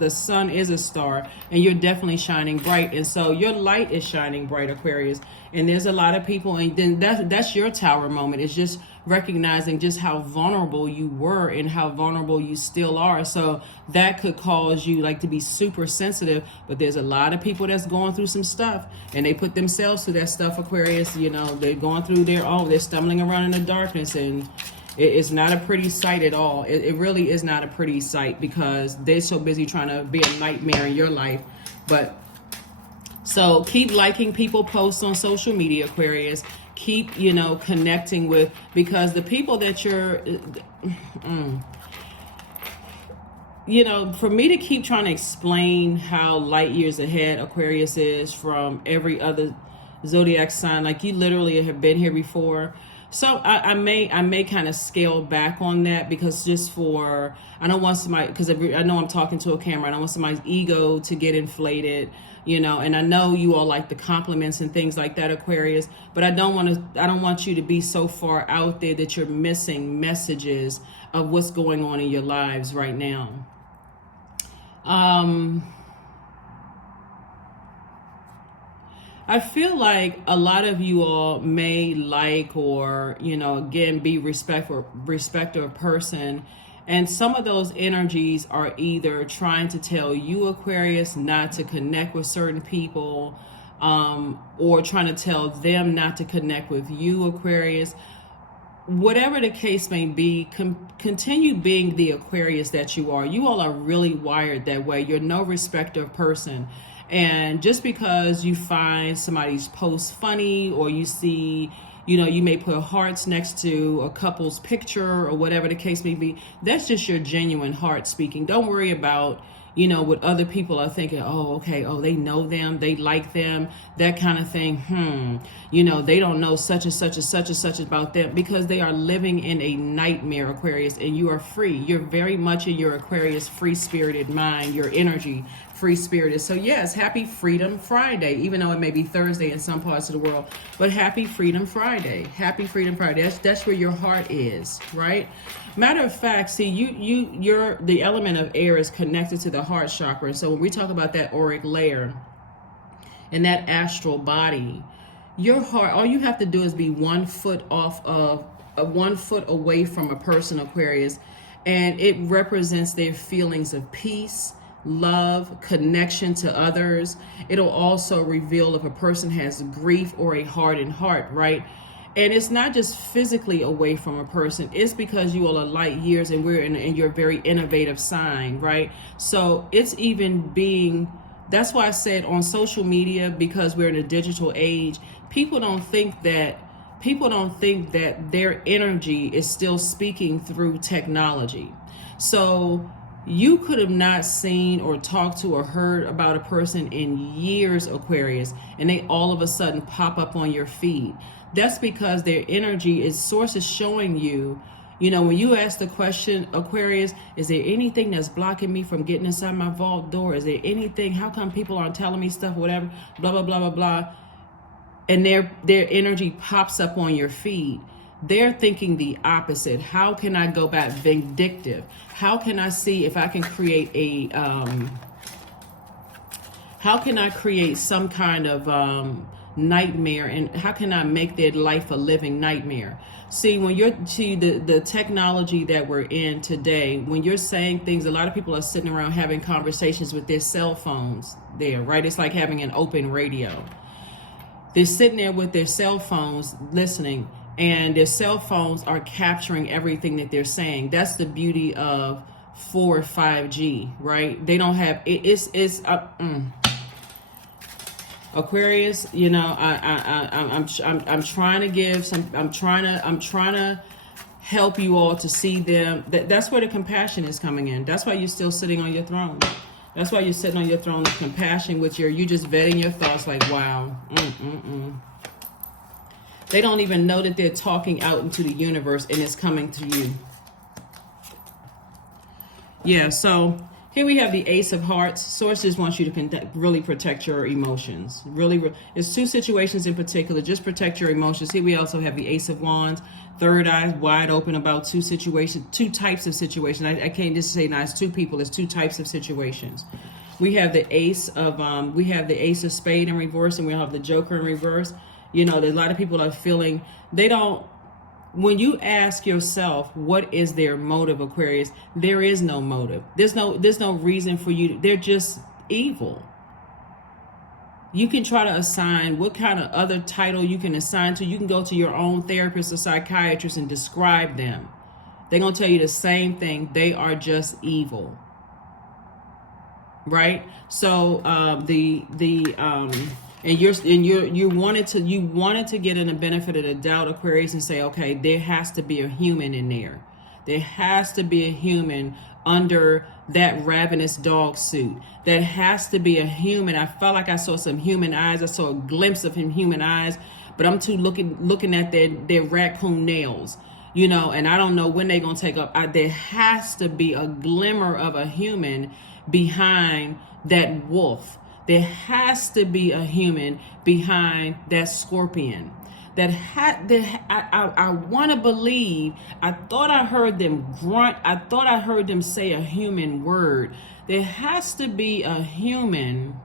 sun is a star, and you're definitely shining bright. And so your light is shining bright, Aquarius. And there's a lot of people, and then that's your tower moment. It's just recognizing just how vulnerable you were and how vulnerable you still are. So that could cause you to be super sensitive. But there's a lot of people that's going through some stuff, and they put themselves through that stuff, Aquarius. They're going through they're stumbling around in the darkness, and it's not a pretty sight at all. It really is not a pretty sight, because they're so busy trying to be a nightmare in your life. But so keep liking people posts on social media, Aquarius. Keep, connecting with, because the people that you're, for me to keep trying to explain how light years ahead Aquarius is from every other zodiac sign, like you literally have been here before. So I may kind of scale back on that, because I don't want somebody, because I know I'm talking to a camera, I don't want somebody's ego to get inflated, and I know you all like the compliments and things like that, Aquarius, but I don't want you to be so far out there that you're missing messages of what's going on in your lives right now. I feel like a lot of you all may like, or, you know, again, be respecter of person. And some of those energies are either trying to tell you, Aquarius, not to connect with certain people, or trying to tell them not to connect with you, Aquarius. Whatever the case may be, continue being the Aquarius that you are. You all are really wired that way. You're no respecter of person. And just because you find somebody's post funny, or you see, you know, you may put hearts next to a couple's picture or whatever the case may be, that's just your genuine heart speaking. Don't worry about, you know, what other people are thinking. Oh, okay. Oh, they know them. They like them. That kind of thing. You know, they don't know such and such and such and such about them, because they are living in a nightmare, Aquarius, and you are free. You're very much in your Aquarius free-spirited mind, your energy free-spirited. So yes, happy Freedom Friday, even though it may be Thursday in some parts of the world, but happy Freedom Friday. Happy Freedom Friday. That's where your heart is, right? Matter of fact, see, you're the element of air is connected to the heart chakra. So when we talk about that auric layer and that astral body, your heart, all you have to do is be 1 foot off of 1 foot away from a person, Aquarius, and it represents their feelings of peace, love, connection to others. It'll also reveal if a person has grief or a hardened heart, right? And it's not just physically away from a person. It's because you all are light years, and we're in your very innovative sign, right? So it's even being, that's why I said on social media, because we're in a digital age, people don't think that their energy is still speaking through technology. So you could have not seen or talked to or heard about a person in years, Aquarius, and they all of a sudden pop up on your feed. That's because their energy is sources showing you, you know, when you ask the question, Aquarius, is there anything that's blocking me from getting inside my vault door? Is there anything, how come people aren't telling me stuff, whatever, blah, blah, blah, blah, blah. And their energy pops up on your feed. They're thinking the opposite. How can I go back vindictive? How can I see if I can create how can I create some kind of nightmare, and how can I make their life a living nightmare? See, when you're the technology that we're in today, when you're saying things, a lot of people are sitting around having conversations with their cell phones there, right? It's like having an open radio. They're sitting there with their cell phones listening, and their cell phones are capturing everything that they're saying. That's the beauty of 4 or 5G, right? They don't have Aquarius, you know, I'm trying to give some, I'm trying to help you all to see them. That's where the compassion is coming in. That's why you're still sitting on your throne. That's why you're sitting on your throne of compassion, with you just vetting your thoughts like, wow. They don't even know that they're talking out into the universe, and it's coming to you. Yeah, so here we have the Ace of Hearts. Source just wants you to really protect your emotions. Really, it's 2 situations in particular. Just protect your emotions. Here we also have the Ace of Wands. Third eye wide open about 2 situations, 2 types of situations. I can't just say, no, it's 2 people. It's 2 types of situations. We have the Ace of Spade in reverse, and we have the Joker in reverse. You know, a lot of people are feeling, when you ask yourself, what is their motive, Aquarius? There is no motive. There's no reason for you. They're just evil. You can try to assign what kind of other title you can assign to. You can go to your own therapist or psychiatrist and describe them. They're going to tell you the same thing. They are just evil. Right? So you wanted to get in the benefit of the doubt, Aquarius, and say, okay, there has to be a human in there. There has to be a human under that ravenous dog suit. There has to be a human. I felt like I saw some human eyes. I saw a glimpse of human eyes, but I'm too looking at their raccoon nails, you know, and I don't know when they're going to take up. There has to be a glimmer of a human behind that wolf. There has to be a human behind that scorpion. I want to believe. I thought I heard them grunt. I thought I heard them say a human word. There has to be a human.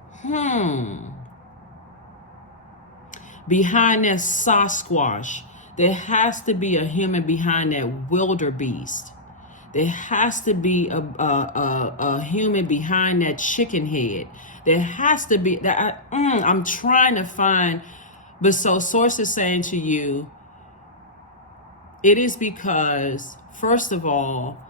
Behind that Sasquatch, there has to be a human behind that wildebeest. There has to be a human behind that chicken head. There has to be that. I'm trying to find, but so source is saying to you, it is because first of all,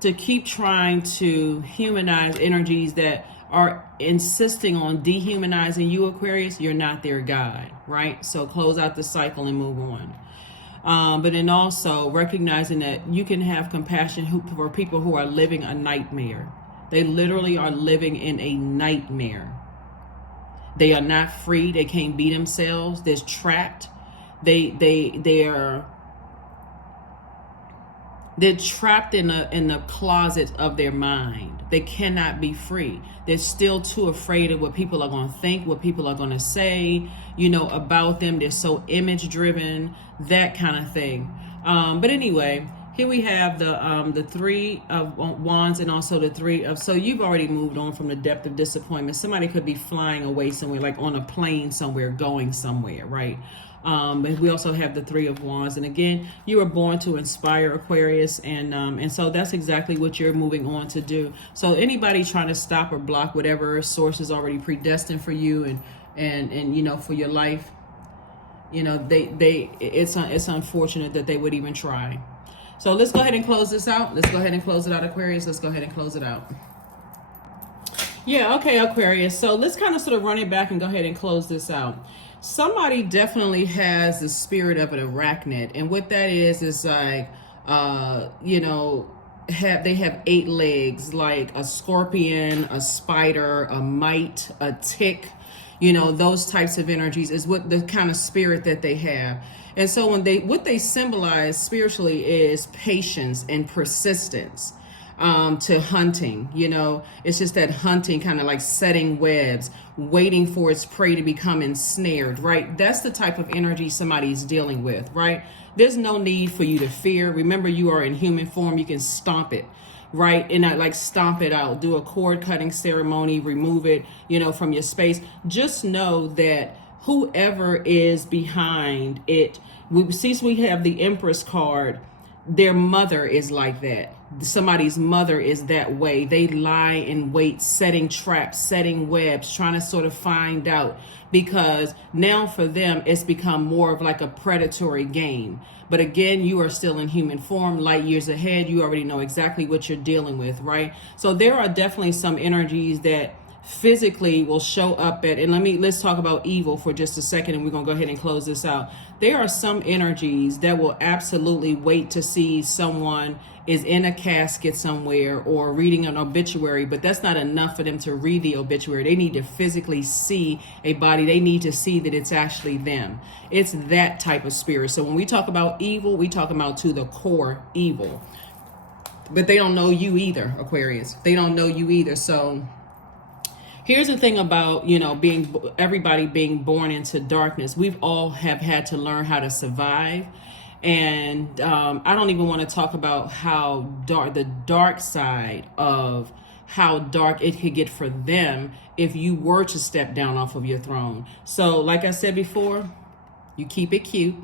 to keep trying to humanize energies that are insisting on dehumanizing you, Aquarius, you're not their guide, right? So close out the cycle and move on. But then also recognizing that you can have compassion for people who are living a nightmare. They literally are living in a nightmare. They are not free. They can't be themselves. They're trapped. They're trapped in the closet of their mind. They cannot be free. They're still too afraid of what people are going to think, what people are going to say, about them. They're so image driven, that kind of thing. But anyway, here we have the Three of Wands and also the Three of, so you've already moved on from the depth of disappointment. Somebody could be flying away somewhere, like on a plane somewhere, going somewhere, right? But we also have the Three of Wands, and again, you were born to inspire, Aquarius, and so that's exactly what you're moving on to do. So anybody trying to stop or block whatever source is already predestined for you and for your life, it's unfortunate that they would even try. So let's go ahead and close this out. Let's go ahead and close it out, Aquarius. Let's go ahead and close it out. Yeah, okay, Aquarius. So let's kind of sort of run it back and go ahead and close this out. Somebody definitely has the spirit of an arachnid, and what that is like, they have 8 legs, like a scorpion, a spider, a mite, a tick. Those types of energies is what the kind of spirit that they have. And so what they symbolize spiritually is patience and persistence. To hunting, it's just that hunting, kind of like setting webs, waiting for its prey to become ensnared, right? That's the type of energy somebody's dealing with, right? There's no need for you to fear. Remember, you are in human form. You can stomp it, right? And not like stomp it out, do a cord cutting ceremony, remove it, from your space. Just know that whoever is behind it, since we have the Empress card, their mother is like that. Somebody's mother is that way. They lie in wait, setting traps, setting webs, trying to sort of find out, because now for them it's become more of like a predatory game. But again, you are still in human form, light years ahead. You already know exactly what you're dealing with, right? So there are definitely some energies that physically will show up at, and let's talk about evil for just a second, and we're gonna go ahead and close this out. There are some energies that will absolutely wait to see someone is in a casket somewhere or reading an obituary, but that's not enough for them to read the obituary. They need to physically see a body. They need to see that it's actually them. It's that type of spirit. So when we talk about evil, we talk about to the core evil. But they don't know you either, Aquarius. They don't know you either. So here's the thing about, everybody being born into darkness. We've all have had to learn how to survive. And I don't even want to talk about how dark, the dark side of how dark it could get for them if you were to step down off of your throne. So like I said before, you keep it cute.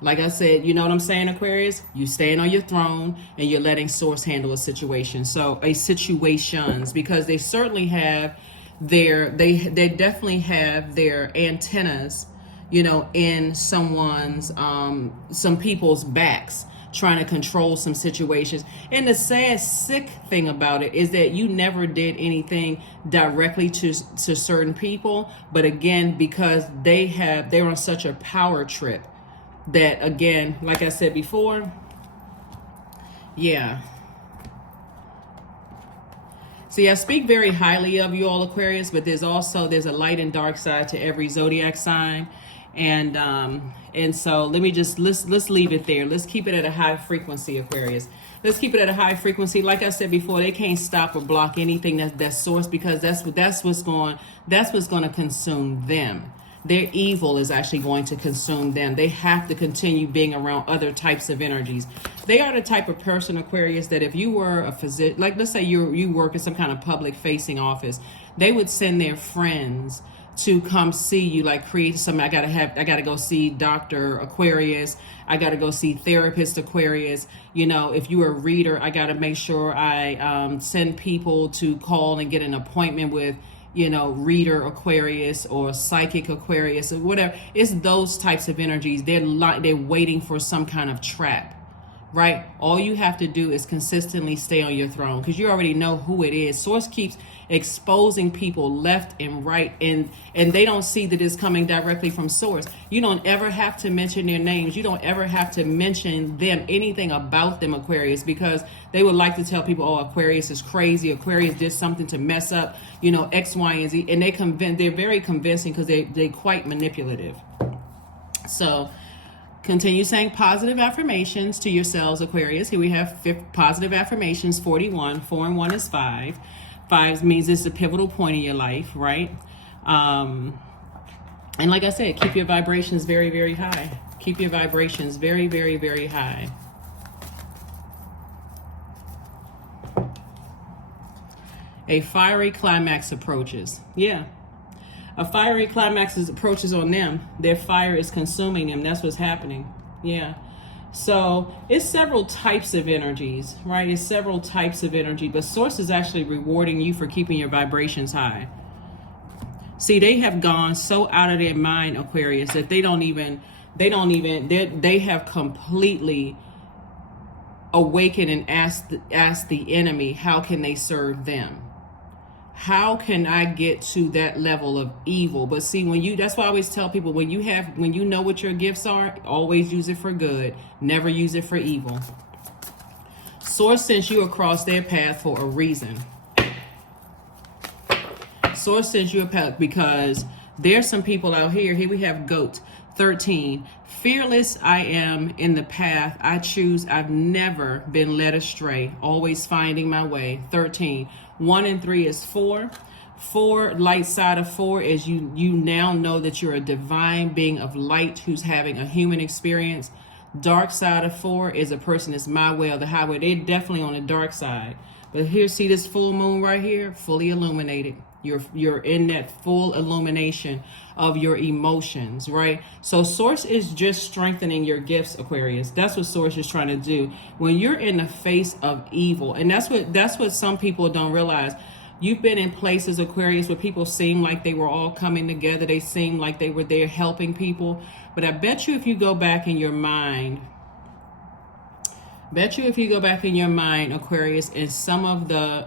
Like I said, you know what I'm saying, Aquarius? You staying on your throne and you're letting source handle a situation. So situations, because they certainly have they definitely have their antennas, in someone's, some people's backs, trying to control some situations. And the sad, sick thing about it is that you never did anything directly to certain people. But again, because they're on such a power trip that, again, like I said before, yeah. See, I speak very highly of you all, Aquarius, but there's a light and dark side to every zodiac sign. And so let's leave it there. Let's keep it at a high frequency, Aquarius. Let's keep it at a high frequency. Like I said before, they can't stop or block anything that's source, because that's what's going to consume them. Their evil is actually going to consume them. They have to continue being around other types of energies. They are the type of person, Aquarius, that if you were a physician, like let's say you work in some kind of public facing office, they would send their friends to come see you, like create some. I gotta go see Dr. Aquarius. I gotta go see therapist Aquarius. You know, if you're a reader, I gotta make sure I send people to call and get an appointment with, you know, reader Aquarius or psychic Aquarius or whatever. It's those types of energies. They're waiting for some kind of trap. Right? All you have to do is consistently stay on your throne, because you already know who it is. Source keeps exposing people left and right, and they don't see that it's coming directly from source. You don't ever have to mention their names. You don't ever have to mention them, anything about them, Aquarius, because they would like to tell people, oh, Aquarius is crazy. Aquarius did something to mess up, you know, X, Y, and Z. And they're very convincing because they're quite manipulative. So continue saying positive affirmations to yourselves, Aquarius. Here we have positive affirmations, 41. 4 and 1 is 5. 5 means it's a pivotal point in your life, right? And like I said, keep your vibrations very, very high. Keep your vibrations very, very, very high. A fiery climax approaches. Yeah. A fiery climax approaches on them. Their fire is consuming them. That's what's happening. Yeah. So it's several types of energies, right? It's several types of energy, but source is actually rewarding you for keeping your vibrations high. See, they have gone so out of their mind, Aquarius, that they have completely awakened and asked the enemy, how can they serve them? How can I get to that level of evil? But see, that's why I always tell people, when you know what your gifts are, always use it for good. Never use it for evil. Source sends you across their path for a reason. Source sends you a path because there's some people out here. Here we have goat. 13. Fearless I am in the path I choose. I've never been led astray. Always finding my way. 13. 1 and 3 is 4. 4, light side of 4 is you now know that you're a divine being of light who's having a human experience. Dark side of 4 is a person that's my way or the highway. They're definitely on the dark side. But here, see this full moon right here? Fully illuminated. You're in that full illumination of your emotions, right? So source is just strengthening your gifts, Aquarius. That's what source is trying to do. When you're in the face of evil, and that's what some people don't realize. You've been in places, Aquarius, where people seem like they were all coming together. They seem like they were there helping people. But I bet you if you go back in your mind, Aquarius, and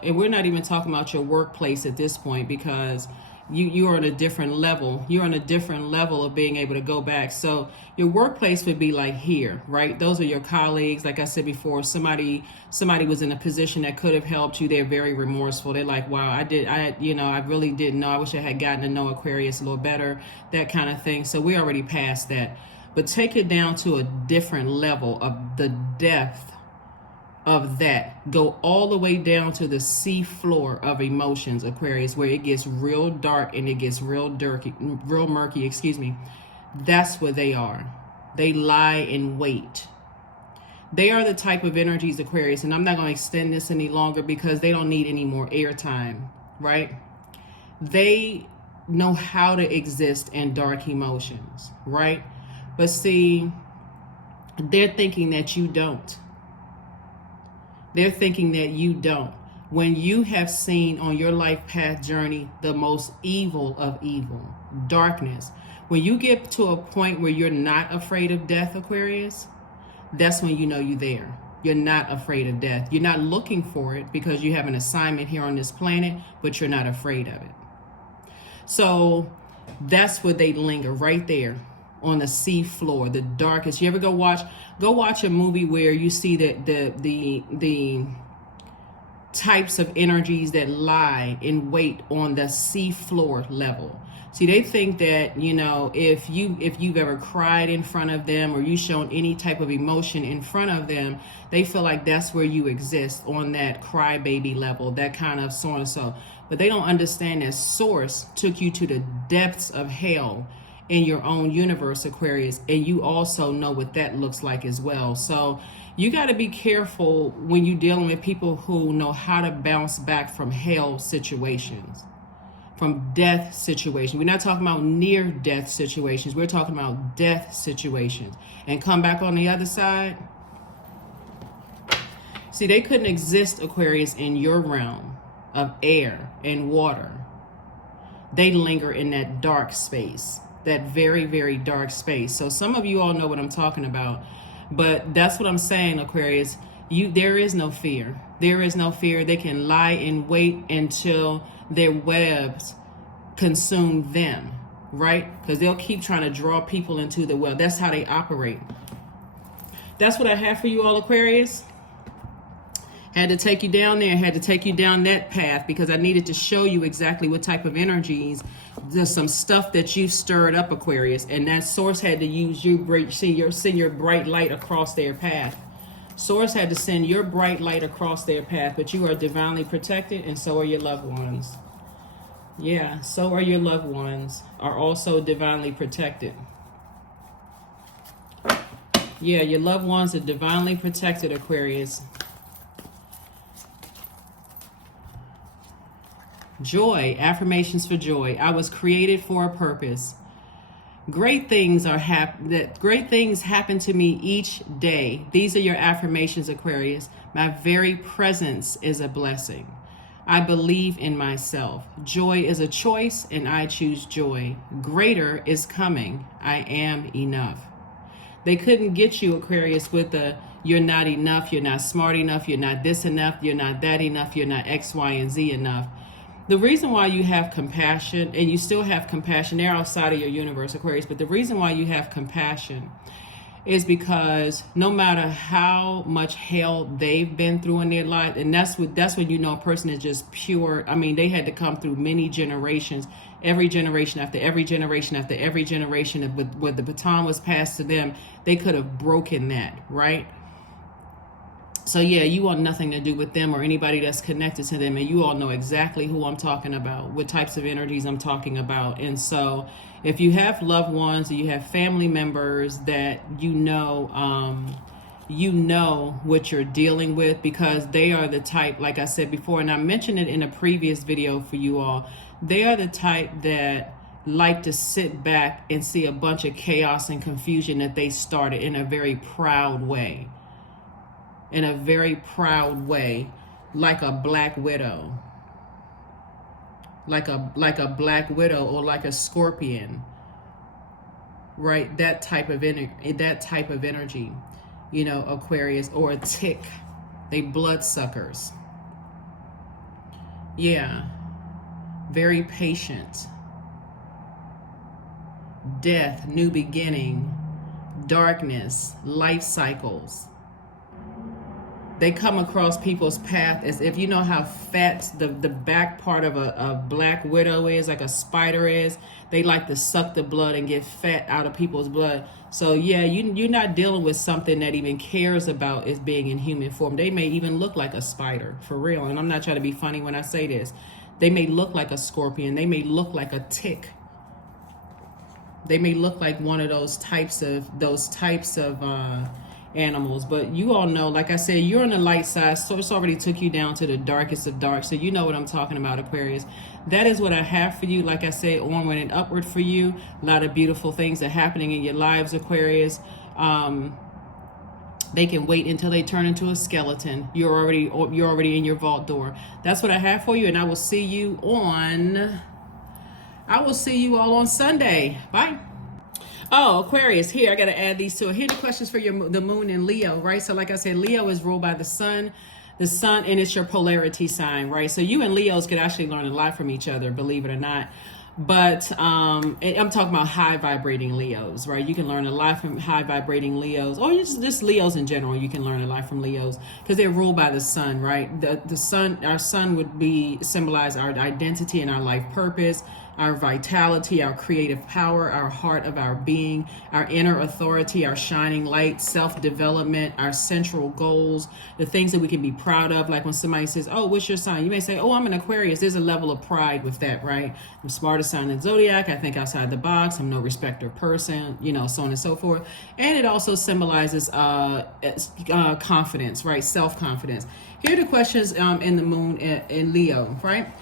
and we're not even talking about your workplace at this point, because you're on a different level. You're on a different level of being able to go back. So your workplace would be like here, right? Those are your colleagues. Like I said before, somebody was in a position that could have helped you. They're very remorseful. They're like, wow, I really didn't know. I wish I had gotten to know Aquarius a little better, that kind of thing. So we're already past that. But take it down to a different level of the depth of that. Go all the way down to the sea floor of emotions, Aquarius, where it gets real dark and it gets real murky. That's where they are. They lie in wait. They are the type of energies, Aquarius, and I'm not going to extend this any longer because they don't need any more airtime, right? They know how to exist in dark emotions, right? But see, they're thinking that you don't. They're thinking that you don't. When you have seen on your life path journey the most evil of evil, darkness, when you get to a point where you're not afraid of death, Aquarius, that's when you know you're there. You're not afraid of death. You're not looking for it because you have an assignment here on this planet, but you're not afraid of it. So that's where they linger, right there on the sea floor, the darkest. You ever go watch a movie where you see that the types of energies that lie in wait on the sea floor level. See, they think that, if you've ever cried in front of them or you shown any type of emotion in front of them, they feel like that's where you exist, on that crybaby level, that kind of so and so. But they don't understand that source took you to the depths of hell in your own universe, Aquarius, and you also know what that looks like as well. So you got to be careful when you're dealing with people who know how to bounce back from hell situations. from death situations. We're not talking about near death situations. We're talking about death situations. And come back on the other side. See, they couldn't exist, Aquarius, in your realm of air and water. They linger in that dark space, that very, very dark space. So some of you all know what I'm talking about. But that's what I'm saying, Aquarius. There is no fear. There is no fear. They can lie in wait until their webs consume them, right? Because they'll keep trying to draw people into the web. That's how they operate. That's what I have for you all, Aquarius. Had to take you down there, had to take you down that path because I needed to show you exactly what type of energies, there's some stuff that you stirred up, Aquarius, and that source had to use you, send your bright light across their path. Source had to send your bright light across their path, but you are divinely protected, and so are your loved ones. Yeah, so are your loved ones, are also divinely protected. Yeah, your loved ones are divinely protected, Aquarius. Joy, affirmations for joy. I was created for a purpose. Great things happen to me each day. These are your affirmations, Aquarius. My very presence is a blessing. I believe in myself. Joy is a choice, and I choose joy. Greater is coming. I am enough. They couldn't get you, Aquarius, with the you're not enough, you're not smart enough, you're not this enough, you're not that enough, you're not X, Y, and Z enough. The reason why you have compassion, and you still have compassion, they're outside of your universe, Aquarius, but the reason why you have compassion is because no matter how much hell they've been through in their life, and that's when you know a person is just pure. I mean, they had to come through many generations, every generation after every generation after every generation, where the baton was passed to them, they could have broken that, right? So yeah, you want nothing to do with them or anybody that's connected to them. And you all know exactly who I'm talking about, what types of energies I'm talking about. And so if you have loved ones or you have family members that you know what you're dealing with, because they are the type, like I said before, and I mentioned it in a previous video for you all, they are the type that like to sit back and see a bunch of chaos and confusion that they started in a very proud way. In a very proud way, like a black widow, like a black widow, or like a scorpion, right? That type of energy, you know, Aquarius, or a tick. They bloodsuckers. Yeah, very patient. Death, new beginning, darkness, life cycles. They come across people's path as if, you know how fat the back part of a black widow is, like a spider is. They like to suck the blood and get fat out of people's blood. So yeah, you're not dealing with something that even cares about is being in human form. They may even look like a spider, for real. And I'm not trying to be funny when I say this. They may look like a scorpion. They may look like a tick. They may look like one of those types of animals, but you all know, like I said, you're on the light side, so it's already took you down to the darkest of dark, so you know what I'm talking about, Aquarius. That is what I have for you. Like I said, onward and upward for you. A lot of beautiful things are happening in your lives, Aquarius. They can wait until they turn into a skeleton. You're already in your vault door. That's what I have for you, and I will see you all on Sunday. Bye. Oh, Aquarius, here, I got to add these two. Here are the questions for the moon in Leo, right? So like I said, Leo is ruled by the sun, and it's your polarity sign, right? So you and Leos could actually learn a lot from each other, believe it or not. But I'm talking about high vibrating Leos, right? You can learn a lot from high vibrating Leos, or just Leos in general. You can learn a lot from Leos because they're ruled by the sun, right? The sun, our sun would symbolize our identity and our life purpose, our vitality, our creative power, our heart of our being, our inner authority, our shining light, self-development, our central goals, the things that we can be proud of. Like when somebody says, oh, what's your sign? You may say, oh, I'm an Aquarius. There's a level of pride with that, right? I'm smartest sign in Zodiac. I think outside the box. I'm no respecter of person, you know, so on and so forth. And it also symbolizes confidence, right? Self-confidence. Here are the questions in the moon in Leo, right?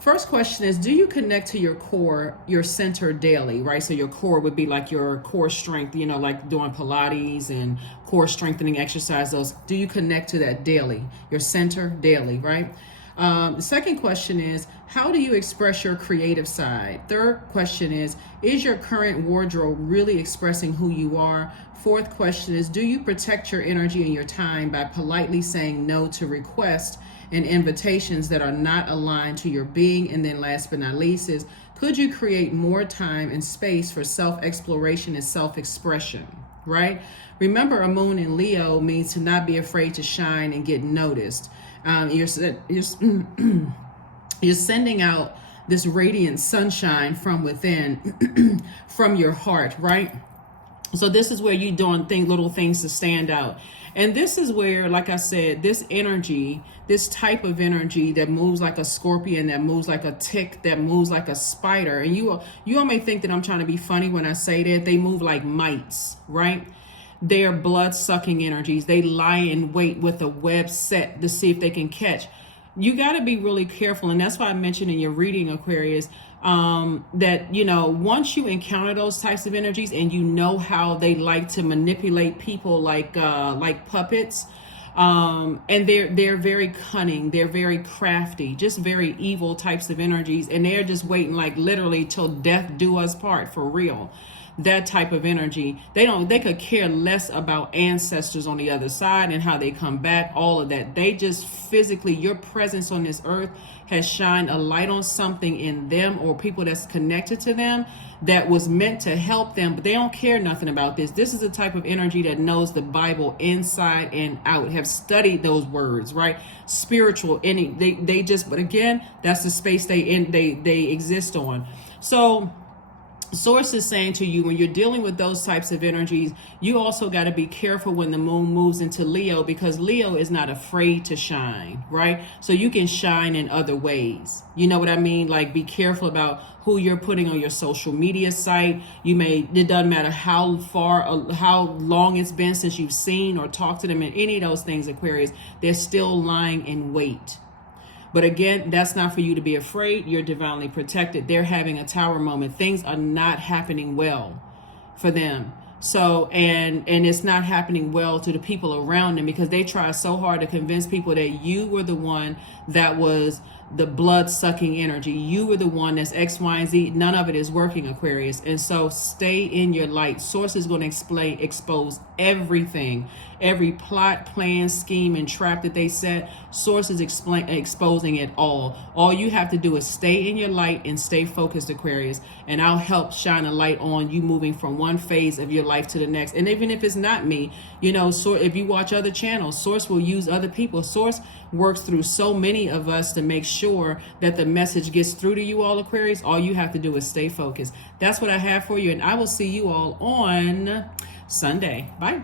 First question is, do you connect to your core, your center daily, right? So your core would be like your core strength, you know, like doing Pilates and core strengthening exercise. Those, do you connect to that daily, your center daily, right? The second question is, how do you express your creative side? Third question is your current wardrobe really expressing who you are? Fourth question is, do you protect your energy and your time by politely saying no to requests and invitations that are not aligned to your being? And then last but not least is, could you create more time and space for self-exploration and self-expression, right? Remember, a moon in Leo means to not be afraid to shine and get noticed. You're sending out this radiant sunshine from within, from your heart, right? So this is where you're doing little things to stand out. And this is where, like I said, this energy, this type of energy that moves like a scorpion, that moves like a tick, that moves like a spider. And you all may think that I'm trying to be funny when I say that. They move like mites, right? They're blood-sucking energies. They lie in wait with a web set to see if they can catch. You got to be really careful. And that's why I mentioned in your reading, Aquarius, that, you know, once you encounter those types of energies and you know how they like to manipulate people like puppets, and they're very cunning, they're very crafty, just very evil types of energies, and they're just waiting like literally till death do us part, for real. That type of energy, they could care less about ancestors on the other side and how they come back, all of that. They just physically, your presence on this earth has shined a light on something in them or people that's connected to them that was meant to help them, but they don't care nothing about this. This is the type of energy that knows the Bible inside and out, have studied those words, right? Spiritual, they just, but again, that's the space they exist on. So Source is saying to you, when you're dealing with those types of energies, you also got to be careful when the moon moves into Leo, because Leo is not afraid to shine, right? So you can shine in other ways. You know what I mean? Like, be careful about who you're putting on your social media site. It doesn't matter how long it's been since you've seen or talked to them, and any of those things, Aquarius, they're still lying in wait. But again, that's not for you to be afraid. You're divinely protected. They're having a tower moment. Things are not happening well for them. So, and it's not happening well to the people around them, because they try so hard to convince people that you were the one that was the blood-sucking energy. You were the one that's X, Y, and Z. None of it is working, Aquarius. And so stay in your light. Source is going to expose everything. Every plot, plan, scheme, and trap that they set, Source is exposing it all. All you have to do is stay in your light and stay focused, Aquarius. And I'll help shine a light on you moving from one phase of your life to the next. And even if it's not me, you know, so if you watch other channels, Source will use other people. Source works through so many of us to make sure that the message gets through to you all, Aquarius. All you have to do is stay focused. That's what I have for you. And I will see you all on Sunday. Bye.